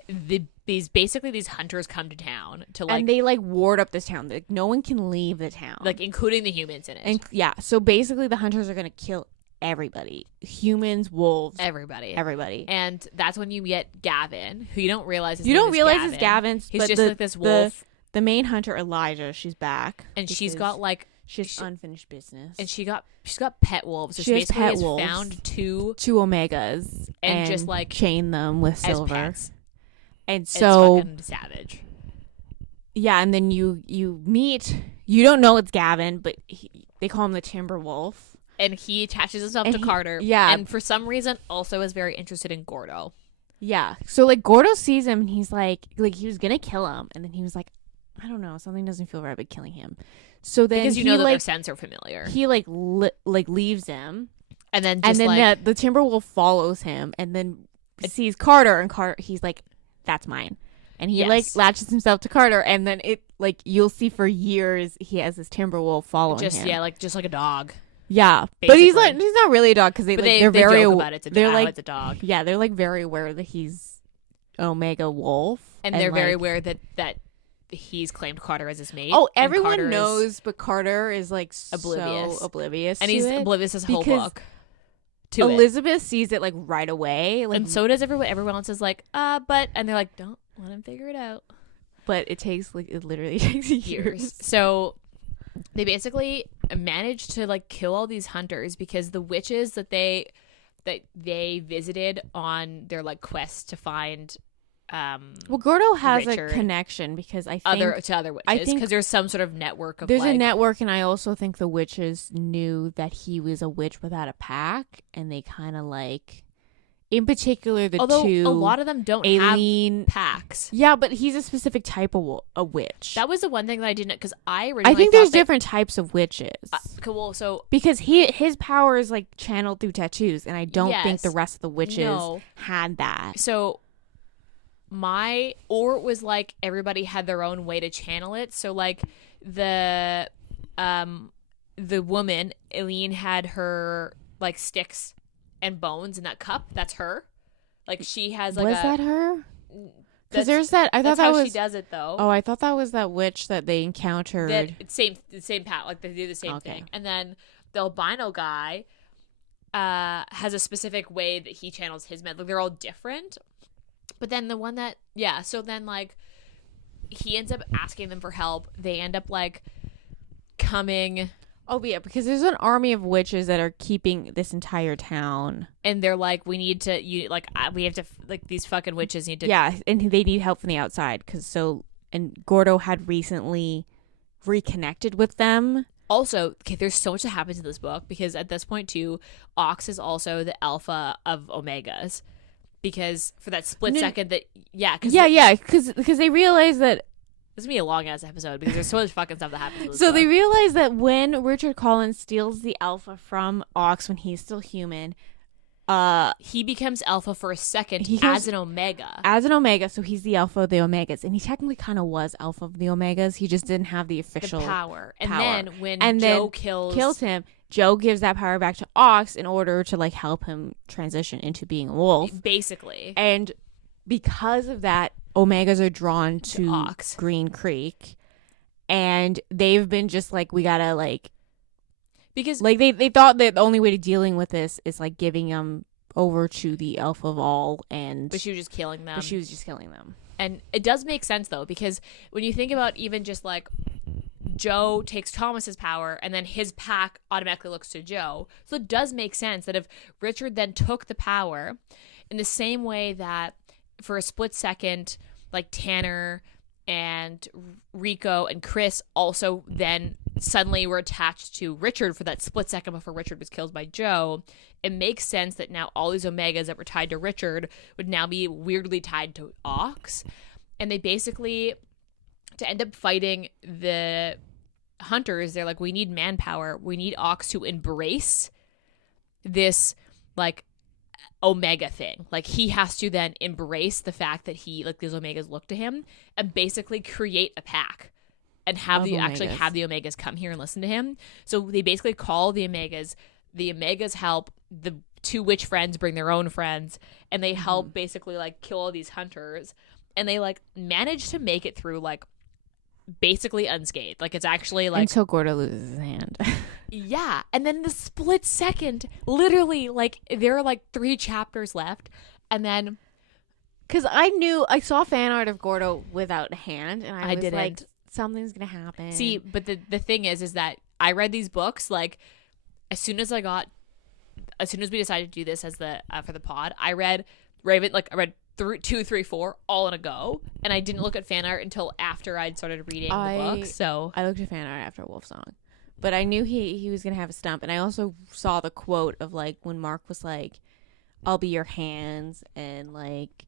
these hunters come to town to like, and they like ward up this town. Like no one can leave the town, like including the humans in it. and yeah. So basically, the hunters are gonna kill everybody: humans, wolves, everybody. and that's when you get Gavin, who you don't realize is Gavin's. He's but just like this wolf. The main hunter, Elijah, she's back, And she's because got like she's unfinished business, and she's got pet wolves. So She has basically pet has wolves. found two two Omegas And just, like, chain them with as silver. pets. And It's so fucking savage. yeah, and then you meet. You don't know it's Gavin, but they call him the Timber Wolf. and he attaches himself to Carter. Yeah. And for some reason also is very interested in Gordo. Yeah. So like Gordo sees him and he's like he was gonna kill him, and then he was like, I don't know, something doesn't feel right with killing him. So then because you know that their scents are familiar. He leaves him, and then the Timberwolf follows him, and then sees Carter, and Carter, he's like, that's mine. And he latches himself to Carter, and then it you'll see for years he has this Timberwolf following him. Yeah, just like a dog. Yeah, basically. But he's not really a dog because they're very joke about it. It's a dog. Yeah, they're like very aware that he's Omega Wolf, and they're very aware that he's claimed Carter as his mate. Oh, everyone knows, but Carter is like oblivious, so oblivious, and he's oblivious his whole book. Elizabeth sees it like right away, and so does everyone. Everyone else is like, but, and they're like, don't let him figure it out. But it literally takes years. So they basically managed to like kill all these hunters because the witches that they visited on their like quest to find. Well, Gordo has Richard, a connection because I think other witches because there's some sort of network of there's a network, and I also think the witches knew that he was a witch without a pack, and they kind of like, in particular, although a lot of them don't have packs. Yeah, but he's a specific type of a witch. That was the one thing that I didn't, because I originally think there's different types of witches. Cool. So because his power is like channeled through tattoos, and I don't think the rest of the witches had that. So. Or it was like everybody had their own way to channel it. So like the woman, Eileen, had her like sticks and bones in that cup. That's her. Like she has like that her? Because there's that. I thought that was how she does it though. Oh, I thought that was that witch that they encountered. The same path. Like they do the same thing. And then the albino guy has a specific way that he channels his med. Like they're all different. But then the one that, so then, like, he ends up asking them for help. They end up, like, coming. Oh, yeah, because there's an army of witches that are keeping this entire town. And they're like, we have to, like, these fucking witches need to. Yeah, and they need help from the outside. And Gordo had recently reconnected with them. Also, okay, there's so much that happens in this book because at this point, too, Ox is also the alpha of Omegas. Because for that split second that, because they realize that this is gonna be a long ass episode because there's so much fucking stuff that happens in this so book. They realize that when Richard Collins steals the alpha from Ox when he's still human, he becomes alpha for a second as an Omega. As an Omega, so he's the alpha of the Omegas. And he technically kind of was alpha of the Omegas. He just didn't have the official power. And then when Joe kills him, Joe gives that power back to Ox in order to like help him transition into being a wolf. Basically. And because of that, Omegas are drawn to Ox. Green Creek. And they've been just like, we gotta like, because like they thought that the only way to dealing with this is like giving them over to the Alpha of All, but she was just killing them. And it does make sense though, because when you think about even just like Joe takes Thomas's power and then his pack automatically looks to Joe. So it does make sense that if Richard then took the power in the same way that for a split second, like Tanner and Rico and Chris also then suddenly were attached to Richard for that split second before Richard was killed by Joe, it makes sense that now all these Omegas that were tied to Richard would now be weirdly tied to Ox. And they basically, to end up fighting the hunters, they're like, we need manpower. We need Ox to embrace this, like, Omega thing. Like, he has to then embrace the fact that he, like, these Omegas look to him and basically create a pack and have the Omegas come here and listen to him. So they basically call the Omegas. The Omegas help. The two witch friends bring their own friends, and they help basically, like, kill all these hunters. And they, like, manage to make it through, like, basically unscathed. Like, it's actually, like... Until Gordo loses his hand. Yeah. And then the split second, literally, like, there are, like, 3 chapters left. And then... Because I saw fan art of Gordo without a hand, and I was didn't. like, something's going to happen. See, but the thing is that I read these books, like, as soon as we decided to do this as the for the pod, I read I read 2, 3, 4 all in a go, and I didn't look at fan art until after I'd started reading the book. So I looked at fan art after Wolf Song, but I knew he was gonna have a stump, and I also saw the quote of like when Mark was like, "I'll be your hands," and like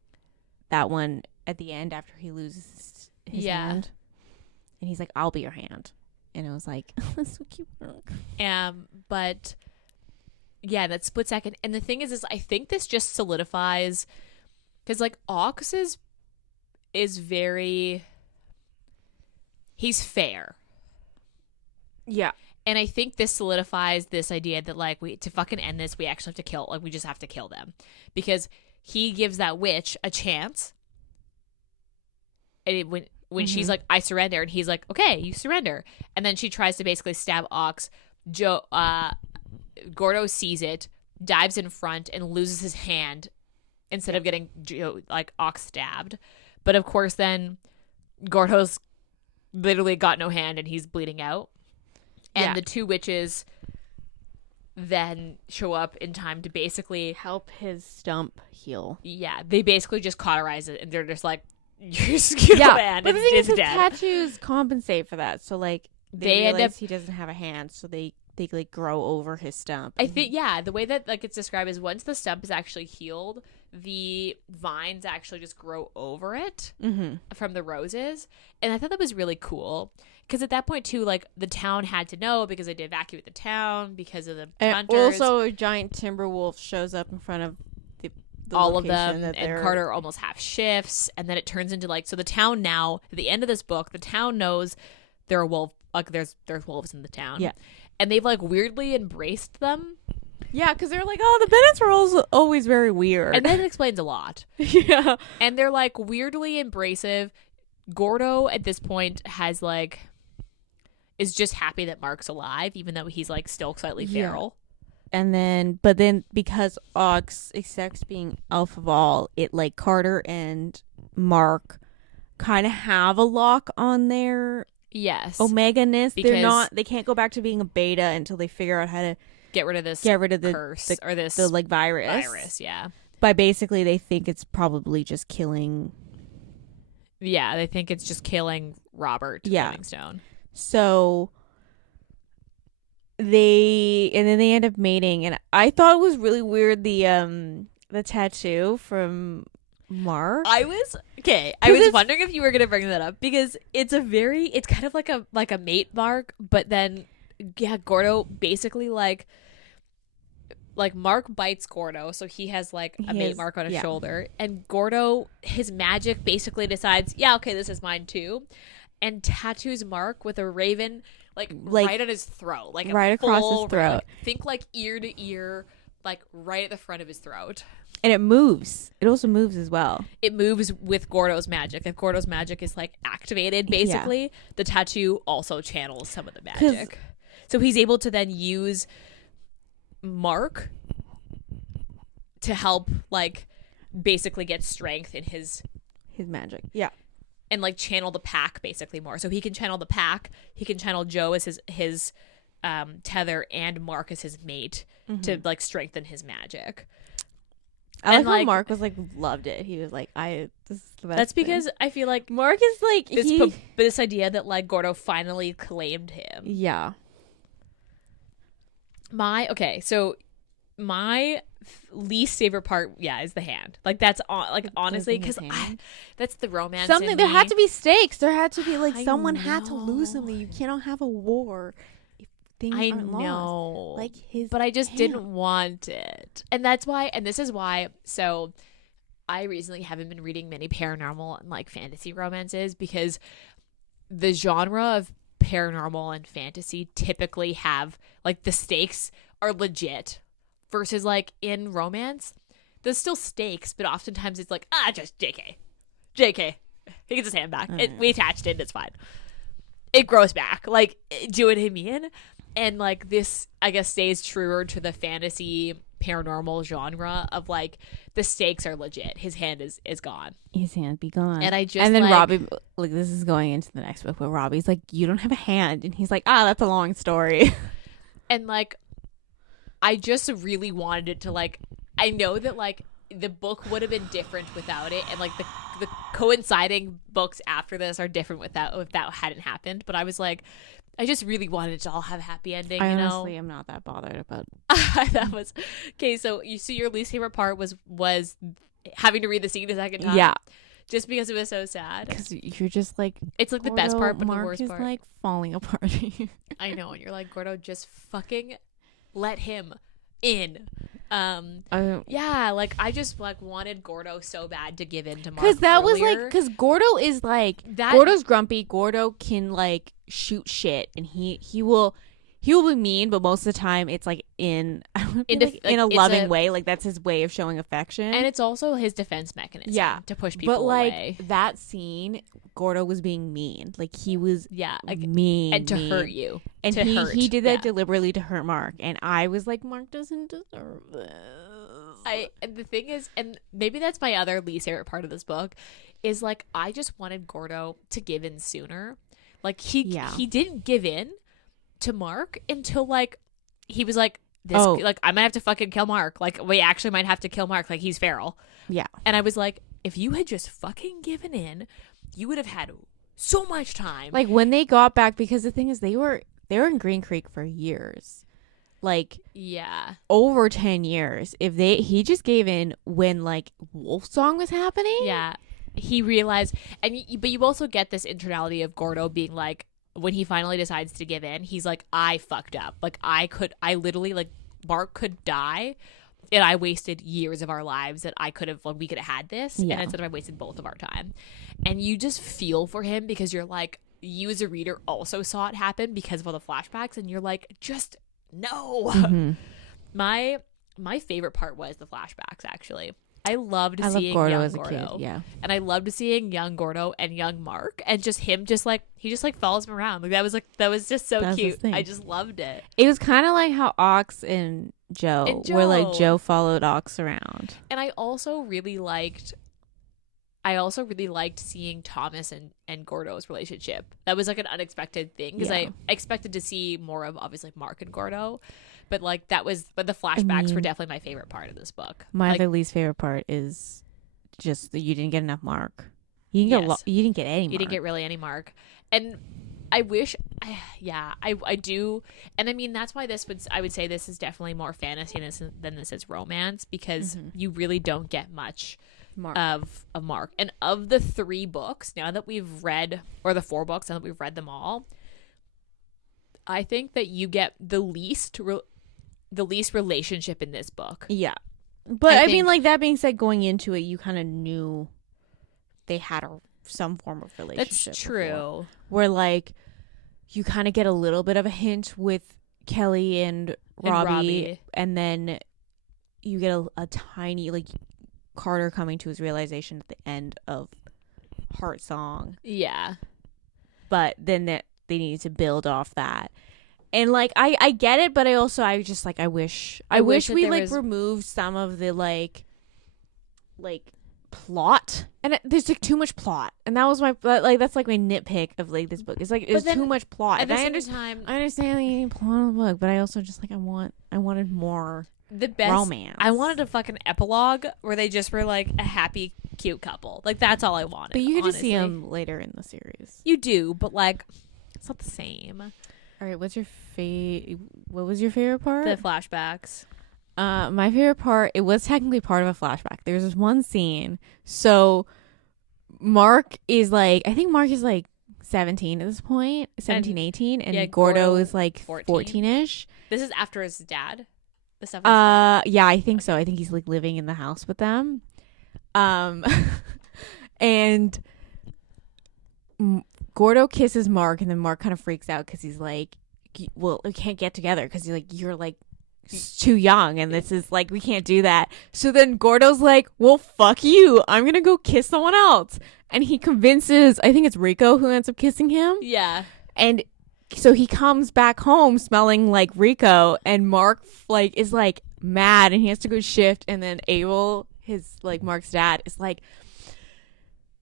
that one at the end after he loses his hand, and he's like, "I'll be your hand," and I was like, oh, "That's so cute." But yeah, that split second, and the thing is I think this just solidifies because like Ox is very, he's fair. Yeah. And I think this solidifies this idea that like to fucking end this, we actually have to kill, like we just have to kill them, because he gives that witch a chance. And when she's like, I surrender, and he's like, okay, you surrender, and then she tries to basically stab Ox. Gordo sees it, dives in front, and loses his hand instead of getting like Ox stabbed. But of course, then Gordo's literally got no hand and he's bleeding out. And the two witches then show up in time to basically help his stump heal. Yeah, they basically just cauterize it, and they're just like, your skill man, but the thing is, his dead. tattoos compensate for that. So like they end up, he doesn't have a hand, so they like grow over his stump. I think the way that like it's described is once the stump is actually healed, the vines actually just grow over it from the roses, and I thought that was really cool. Because at that point, too, like, the town had to know because they had to evacuate the town because of the hunters. Also, a giant timber wolf shows up in front of the all of them, and Carter almost half shifts. And then it turns into, like, so the town now, at the end of this book, the town knows there are there's wolves in the town. Yeah. And they've, like, weirdly embraced them. Yeah, because they're like, oh, the Bennetts were always very weird. And that explains a lot. Yeah. And they're, like, weirdly embracive. Gordo, at this point, has, like, is just happy that Mark's alive, even though he's like still slightly feral. And but then because Ox accepts being elf of all, it like Carter and Mark kind of have a lock on their omega-ness. They can't go back to being a beta until they figure out how to get rid of the curse or the like virus. Yeah. By basically they think it's probably just killing. Yeah, they think it's just killing Robert Livingstone. So they end up mating, and I thought it was really weird the tattoo from Mark. I was wondering if you were gonna bring that up because it's kind of like a mate mark, but then Gordo basically like Mark bites Gordo, so he has like a mate mark on his shoulder, and Gordo, his magic basically decides, okay, this is mine too. And tattoos Mark with a raven, like right on his throat, like right across his throat. Like, think like ear to ear, like right at the front of his throat. And it moves. It also moves as well. It moves with Gordo's magic. If Gordo's magic is like activated, basically, the tattoo also channels some of the magic. So he's able to then use Mark to help, like, basically get strength in his magic. Yeah. And like channel the pack basically more. So he can channel the pack. He can channel Joe as his tether and Mark as his mate to like strengthen his magic. I like how Mark was like loved it. He was like, this is the best. That's because I feel like Mark is like this idea that like Gordo finally claimed him. Yeah. My least favorite part is the hand. Like that's honestly because that's the romance. There had to be stakes. There had to be like someone had to lose something. You cannot have a war if things aren't lost. Like but I just didn't want it, and that's why. And this is why. So I recently haven't been reading many paranormal and like fantasy romances because the genre of paranormal and fantasy typically have like the stakes are legit. Versus, like, in romance, there's still stakes, but oftentimes it's like, just JK. He gets his hand back. We attached it, it's fine. It grows back. Like, do you know what I mean? And, like, this, I guess, stays truer to the fantasy paranormal genre of, like, the stakes are legit. His hand is gone. His hand be gone. And then Robbie, like, this is going into the next book, but Robbie's like, you don't have a hand. And he's like, that's a long story. And, like, I just really wanted it to, like, I know that, like, the book would have been different without it, and, like, the coinciding books after this are different if that hadn't happened, but I was like, I just really wanted it to all have a happy ending, I you honestly know? am not that bothered about. That was okay. So you see, your least favorite part was having to read the scene a second time. Yeah, just because it was so sad. because you're just like, It's like the best Gordo, part, but Mark the worst is part. like falling apart. I know, and you're like, Gordo, just fucking let him in. Yeah, like I just like wanted Gordo so bad to give in to Mark because that was like, earlier. because Gordo is like, That- Gordo's grumpy. Gordo can like shoot shit, and he will be mean, but most of the time it's like in in a it's loving way. Like that's his way of showing affection. and it's also his defense memechanism. Yeah, to push people but like away. that scene, Gordo was being mean. Like he was Yeah, like, mean and to mean. hurt you. And to hurt. he did that Yeah. deliberately to hurt Mark, and I was like, Mark doesn't deserve this. And the thing is, and maybe that's my other least favorite part of this book, is like I just wanted Gordo to give in sooner. Like he didn't give in to Mark until like he was like this. Oh. Like I might have to fucking kill Mark. Like we actually might have to kill Mark. Like he's feral. Yeah. And I was like, if you had just fucking given in, you would have had so much time. Like when they got back, because the thing is, they were in Green Creek for years. Like yeah, over 10 years. If he just gave in when like Wolfsong was happening. yeah. He realized, but you also get this internality of Gordo being like, when he finally decides to give in, he's like, I fucked up. Like I literally, like Mark could die, and I wasted years of our lives that I could have, like we could have had this, Yeah. and instead I wasted both of our time. And you just feel for him because you're like, you as a reader also saw it happen because of all the flashbacks, and you're like, just no. Mm-hmm. My favorite part was the flashbacks. Actually, I loved I seeing love Gordo young as a Gordo. kid. Yeah. And I loved seeing young Gordo and young Mark, and just him, just like he just like follows him around. That was just so That's his cute. thing. I just loved it. It was kind of like how Ox and Joe, were like Joe. Joe followed Ox around. And I also really liked seeing Thomas and Gordo's relationship. That was like an unexpected thing because Yeah. I expected to see more of obviously Mark and Gordo, but like but the flashbacks were definitely my favorite part of this book. My Like, other least favorite part is just that you didn't get enough Mark. You didn't Yes. you didn't get any Mark. you didn't get really any Mark, and I wish, I do, and I mean that's why I would say this is definitely more fantasy than this is romance, because you really don't get much Mark. of Mark. And of the 3 books, now that we've read, or the 4 books, now that we've read them all, I think that you get the least relationship in this book. Yeah. But I mean, think- like, that being said, going into it, you kind of knew they had some form of relationship. That's before. true. Where, like, you kind of get a little bit of a hint with Kelly and Robbie. And then you get a tiny, like, Carter coming to his realization at the end of Heart Song. Yeah. But then they needed to build off that. And like I get it, but I wish wish that we there like was- removed some of the like plot. And there's like too much plot. And that was that's like my nitpick of like this book. It's like there's then too much plot. At And the I same understand time, I understand that you need plot in the book, but I also just like I wanted more the best romance. I wanted a fucking epilogue where they just were like a happy, cute couple. Like that's all I wanted. But you could just see honestly. them later in the series. You do, but like it's not the same. All right, what was your favorite part? The flashbacks. My favorite part, it was technically part of a flashback. There's this one scene. So Mark is like, I think Mark is like 17 at this point, 17, 18, and yeah, Gordo Gordo is like 14-ish. This is after his dad. The stuff. With his dad. Yeah, I think so. I think he's like living in the house with them. And Gordo kisses Mark, and then Mark kind of freaks out because he's like, well, we can't get together because you're like too young, and this is like, we can't do that. So then Gordo's like, well, fuck you, I'm gonna go kiss someone else. And he convinces, I think it's Rico who ends up kissing him. Yeah. And so he comes back home smelling like Rico, and Mark like is like mad, and he has to go shift. And then Abel, his like Mark's dad, is like,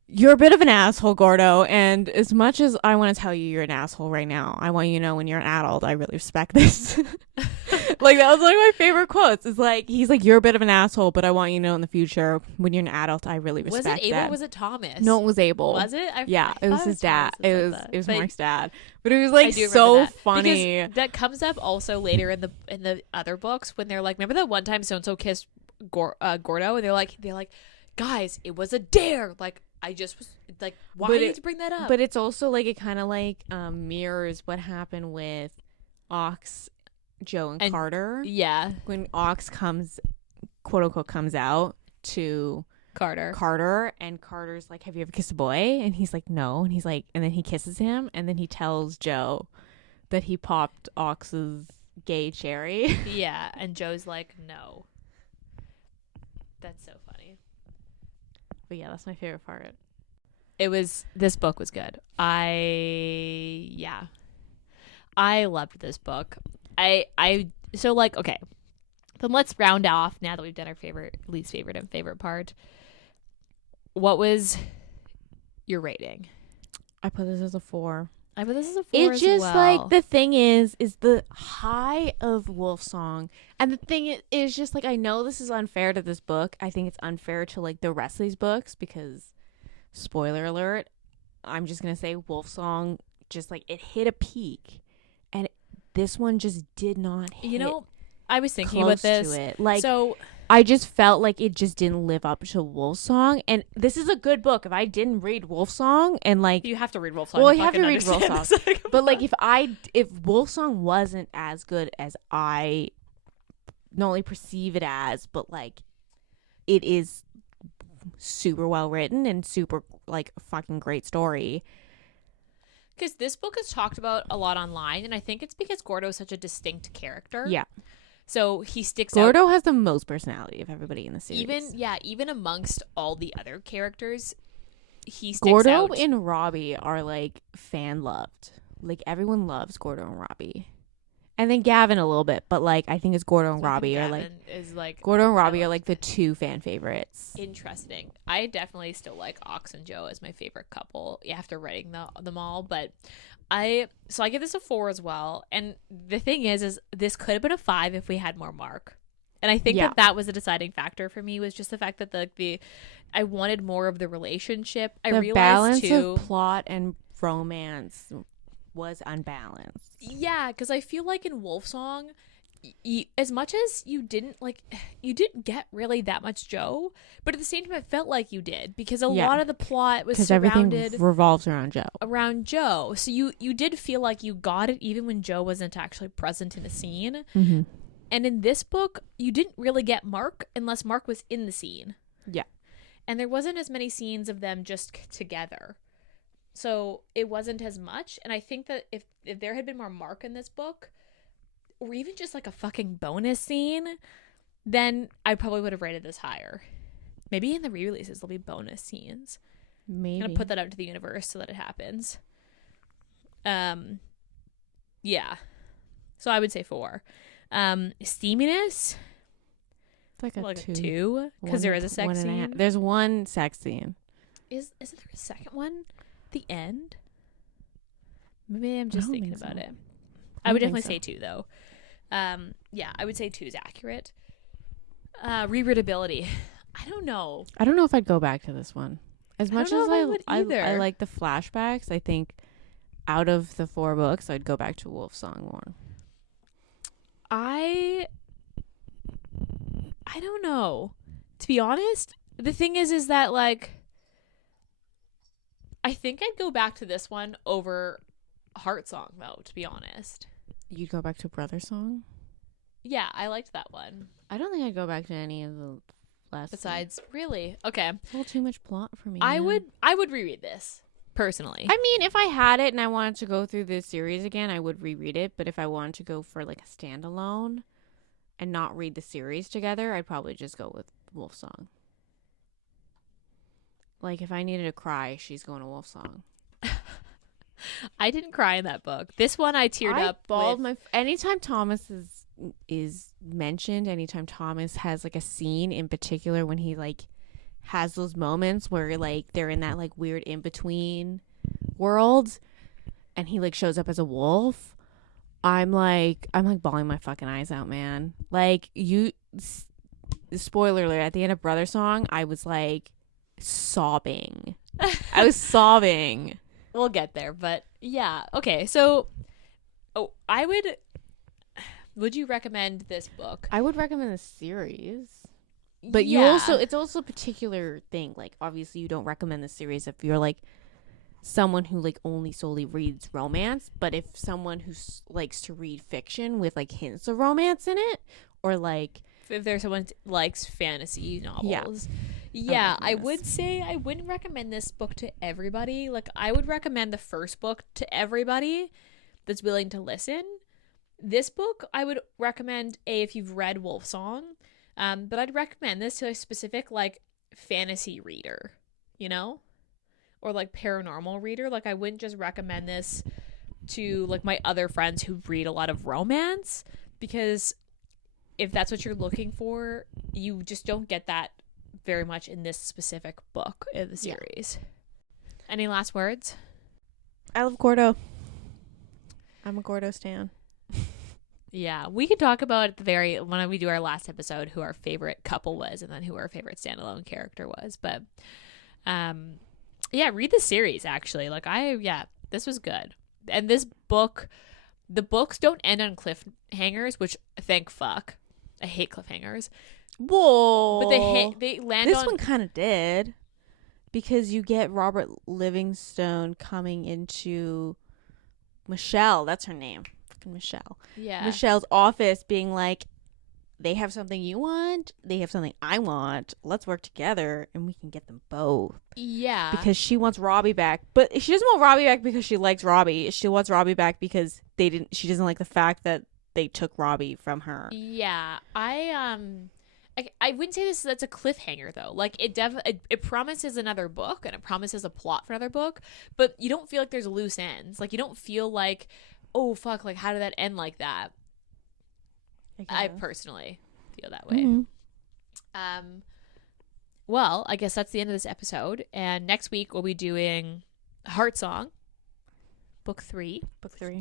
you're a bit of an asshole, Gordo, and as much as I want to tell you you're an asshole right now, I want you to know when you're an adult, I really respect this. Like, that was one of my favorite quotes. It's like, he's like, you're a bit of an asshole, but I want you to know in the future, when you're an adult, I really respect Was it Abel that. or was it Thomas? No, it was Abel. Was it? Yeah, it was his dad. It was But Mark's dad. But it was I like do remember so that. funny. Because that comes up also later in the other books when they're like, remember that one time so and so kissed Gordo, and they're like, guys, it was a dare. Like, I just was like, why do you need to bring that up? But it's also like, it kind of like mirrors what happened with Ox, Joe, and Carter. Yeah, When Ox quote unquote comes out to Carter, and Carter's like, have you ever kissed a boy? And he's like, no. And he's like, and then he kisses him, and then he tells Joe that he popped Ox's gay cherry. Yeah, and Joe's like, no. That's so funny. But yeah, that's my favorite part. This book was good. I loved this book. So like, okay, then let's round off now that we've done our favorite, least favorite, and favorite part. What was your rating? I put this as a 4. I put this as a 4 It's as just well. like, the thing is the high of Wolfsong, and the thing is just like, I know this is unfair to this book. I think it's unfair to like the rest of these books because, spoiler alert, I'm just gonna say Wolfsong just like, it hit a peak, and this one just did not hit. You know, I was thinking close about this. to it. Like, so I just felt like it just didn't live up to Wolfsong, and this is a good book. If I didn't read Wolfsong, and like, you have to read Wolfsong. well, you have to read understand Wolfsong. this. But like, if Wolfsong wasn't as good as I not only perceive it as, but like, it is super well written and super like fucking great story. Because this book is talked about a lot online, and I think it's because Gordo is such a distinct character. Yeah. So he sticks out. Gordo has the most personality of everybody in the series. Even amongst all the other characters, he sticks Gordo out. and Robbie are like fan loved. Like, everyone loves Gordo and Robbie. And then Gavin a little bit, but like, I think it's Gordo and Robbie are like, Gordo and Robbie are like the 2 fan favorites. Interesting. I definitely still like Ox and Joe as my favorite couple after writing them all, but I give this a 4 as well. And the thing is this could have been a 5 if we had more Mark. And I think that was a deciding factor for me, was just the fact that the I wanted more of the relationship. I realized balance too, of plot and romance was unbalanced. Yeah, because I feel like in Wolfsong, as much as you didn't get really that much Joe, but at the same time, it felt like you did, because a lot of the plot was surrounded, everything revolves around Joe. So you did feel like you got it even when Joe wasn't actually present in a scene. Mm-hmm. And in this book, you didn't really get Mark unless Mark was in the scene. Yeah. And there wasn't as many scenes of them just together. So it wasn't as much. And I think that if there had been more Mark in this book, or even just like a fucking bonus scene, then I probably would have rated this higher. Maybe in the re-releases there'll be bonus scenes. Maybe. I'm gonna put that out to the universe so that it happens. Yeah. So I would say 4. Steaminess, It's like a 2, because there is a sex scene. There's one sex scene. Isn't there a second one? The end? Maybe I'm just thinking about it. I would definitely say 2 though. Yeah, I would say 2 is accurate. Rereadability. I don't know if I'd go back to this one. As much as I like the flashbacks, I think out of the 4 books, I'd go back to Wolfsong more. I don't know. To be honest, the thing is that like, I think I'd go back to this one over Heart Song though, to be honest. You'd go back to Brother Song? Yeah, I liked that one. I don't think I'd go back to any of the last. Besides, really? Okay. It's a little too much plot for me. I would reread this, personally. I mean, if I had it and I wanted to go through this series again, I would reread it. But if I wanted to go for like a standalone and not read the series together, I'd probably just go with Wolfsong. Like, if I needed to cry, she's going to Wolfsong. I didn't cry in that book. This one I teared up. Anytime Thomas is mentioned, anytime Thomas has like a scene in particular, when he like has those moments where like they're in that like weird in between world, and he like shows up as a wolf, I'm like bawling my fucking eyes out, man. Like spoiler alert, at the end of Brother Song, I was like sobbing. I was sobbing. We'll get there, but yeah. Okay, so would you recommend this book? I would recommend the series. But it's also a particular thing. Like, obviously you don't recommend the series if you're like someone who like only solely reads romance, but if someone who likes to read fiction with like hints of romance in it, or like if there's someone likes fantasy novels. Yeah, I would say I wouldn't recommend this book to everybody. Like, I would recommend the first book to everybody that's willing to listen. This book, I would recommend if you've read Wolfsong, but I'd recommend this to a specific, like, fantasy reader, you know? Or, like, paranormal reader. Like, I wouldn't just recommend this to, like, my other friends who read a lot of romance, because if that's what you're looking for, you just don't get that very much in this specific book in the series. Yeah. Any last words? I love Gordo. I'm a Gordo stan. Yeah, we can talk about when we do our last episode who our favorite couple was and then who our favorite standalone character was. But yeah, read the series actually. Like this was good. And this book, the books don't end on cliffhangers, which thank fuck. I hate cliffhangers. Whoa. But they land this on... one kind of did, because you get Robert Livingstone coming into Michelle, that's her name, fucking Michelle. Yeah. Michelle's office, being like, they have something you want, they have something I want, let's work together and we can get them both. Yeah. Because she wants Robbie back, but she doesn't want Robbie back because she likes Robbie. She wants Robbie back because she doesn't like the fact that they took Robbie from her. Yeah. I wouldn't say that's a cliffhanger though. Like it promises another book and it promises a plot for another book, but you don't feel like there's loose ends. Like you don't feel like, oh fuck, like how did that end like that? I personally feel that way. Mm-hmm. Well, I guess that's the end of this episode, and next week we'll be doing Heart Song, book 3.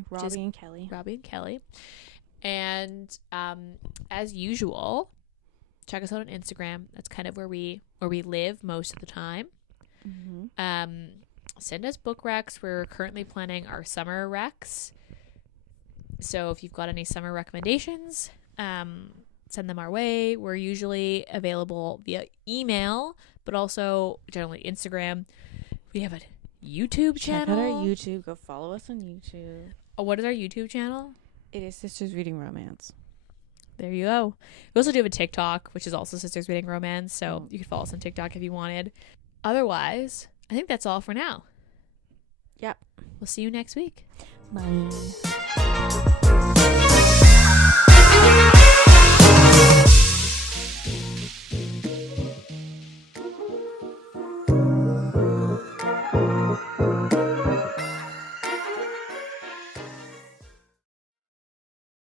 Robbie and Kelly. And as usual, check us out on Instagram. That's kind of where we live most of the time. Mm-hmm. Send us book recs. We're currently planning our summer recs. So if you've got any summer recommendations, send them our way. We're usually available via email, but also generally Instagram. We have a YouTube channel. Check out our YouTube. Go follow us on YouTube. Oh, what is our YouTube channel? It is Sisters Reading Romance. There you go. We also do have a TikTok, which is also Sisters Reading Romance, so you could follow us on TikTok if you wanted. Otherwise, I think that's all for now. Yep. We'll see you next week. Bye.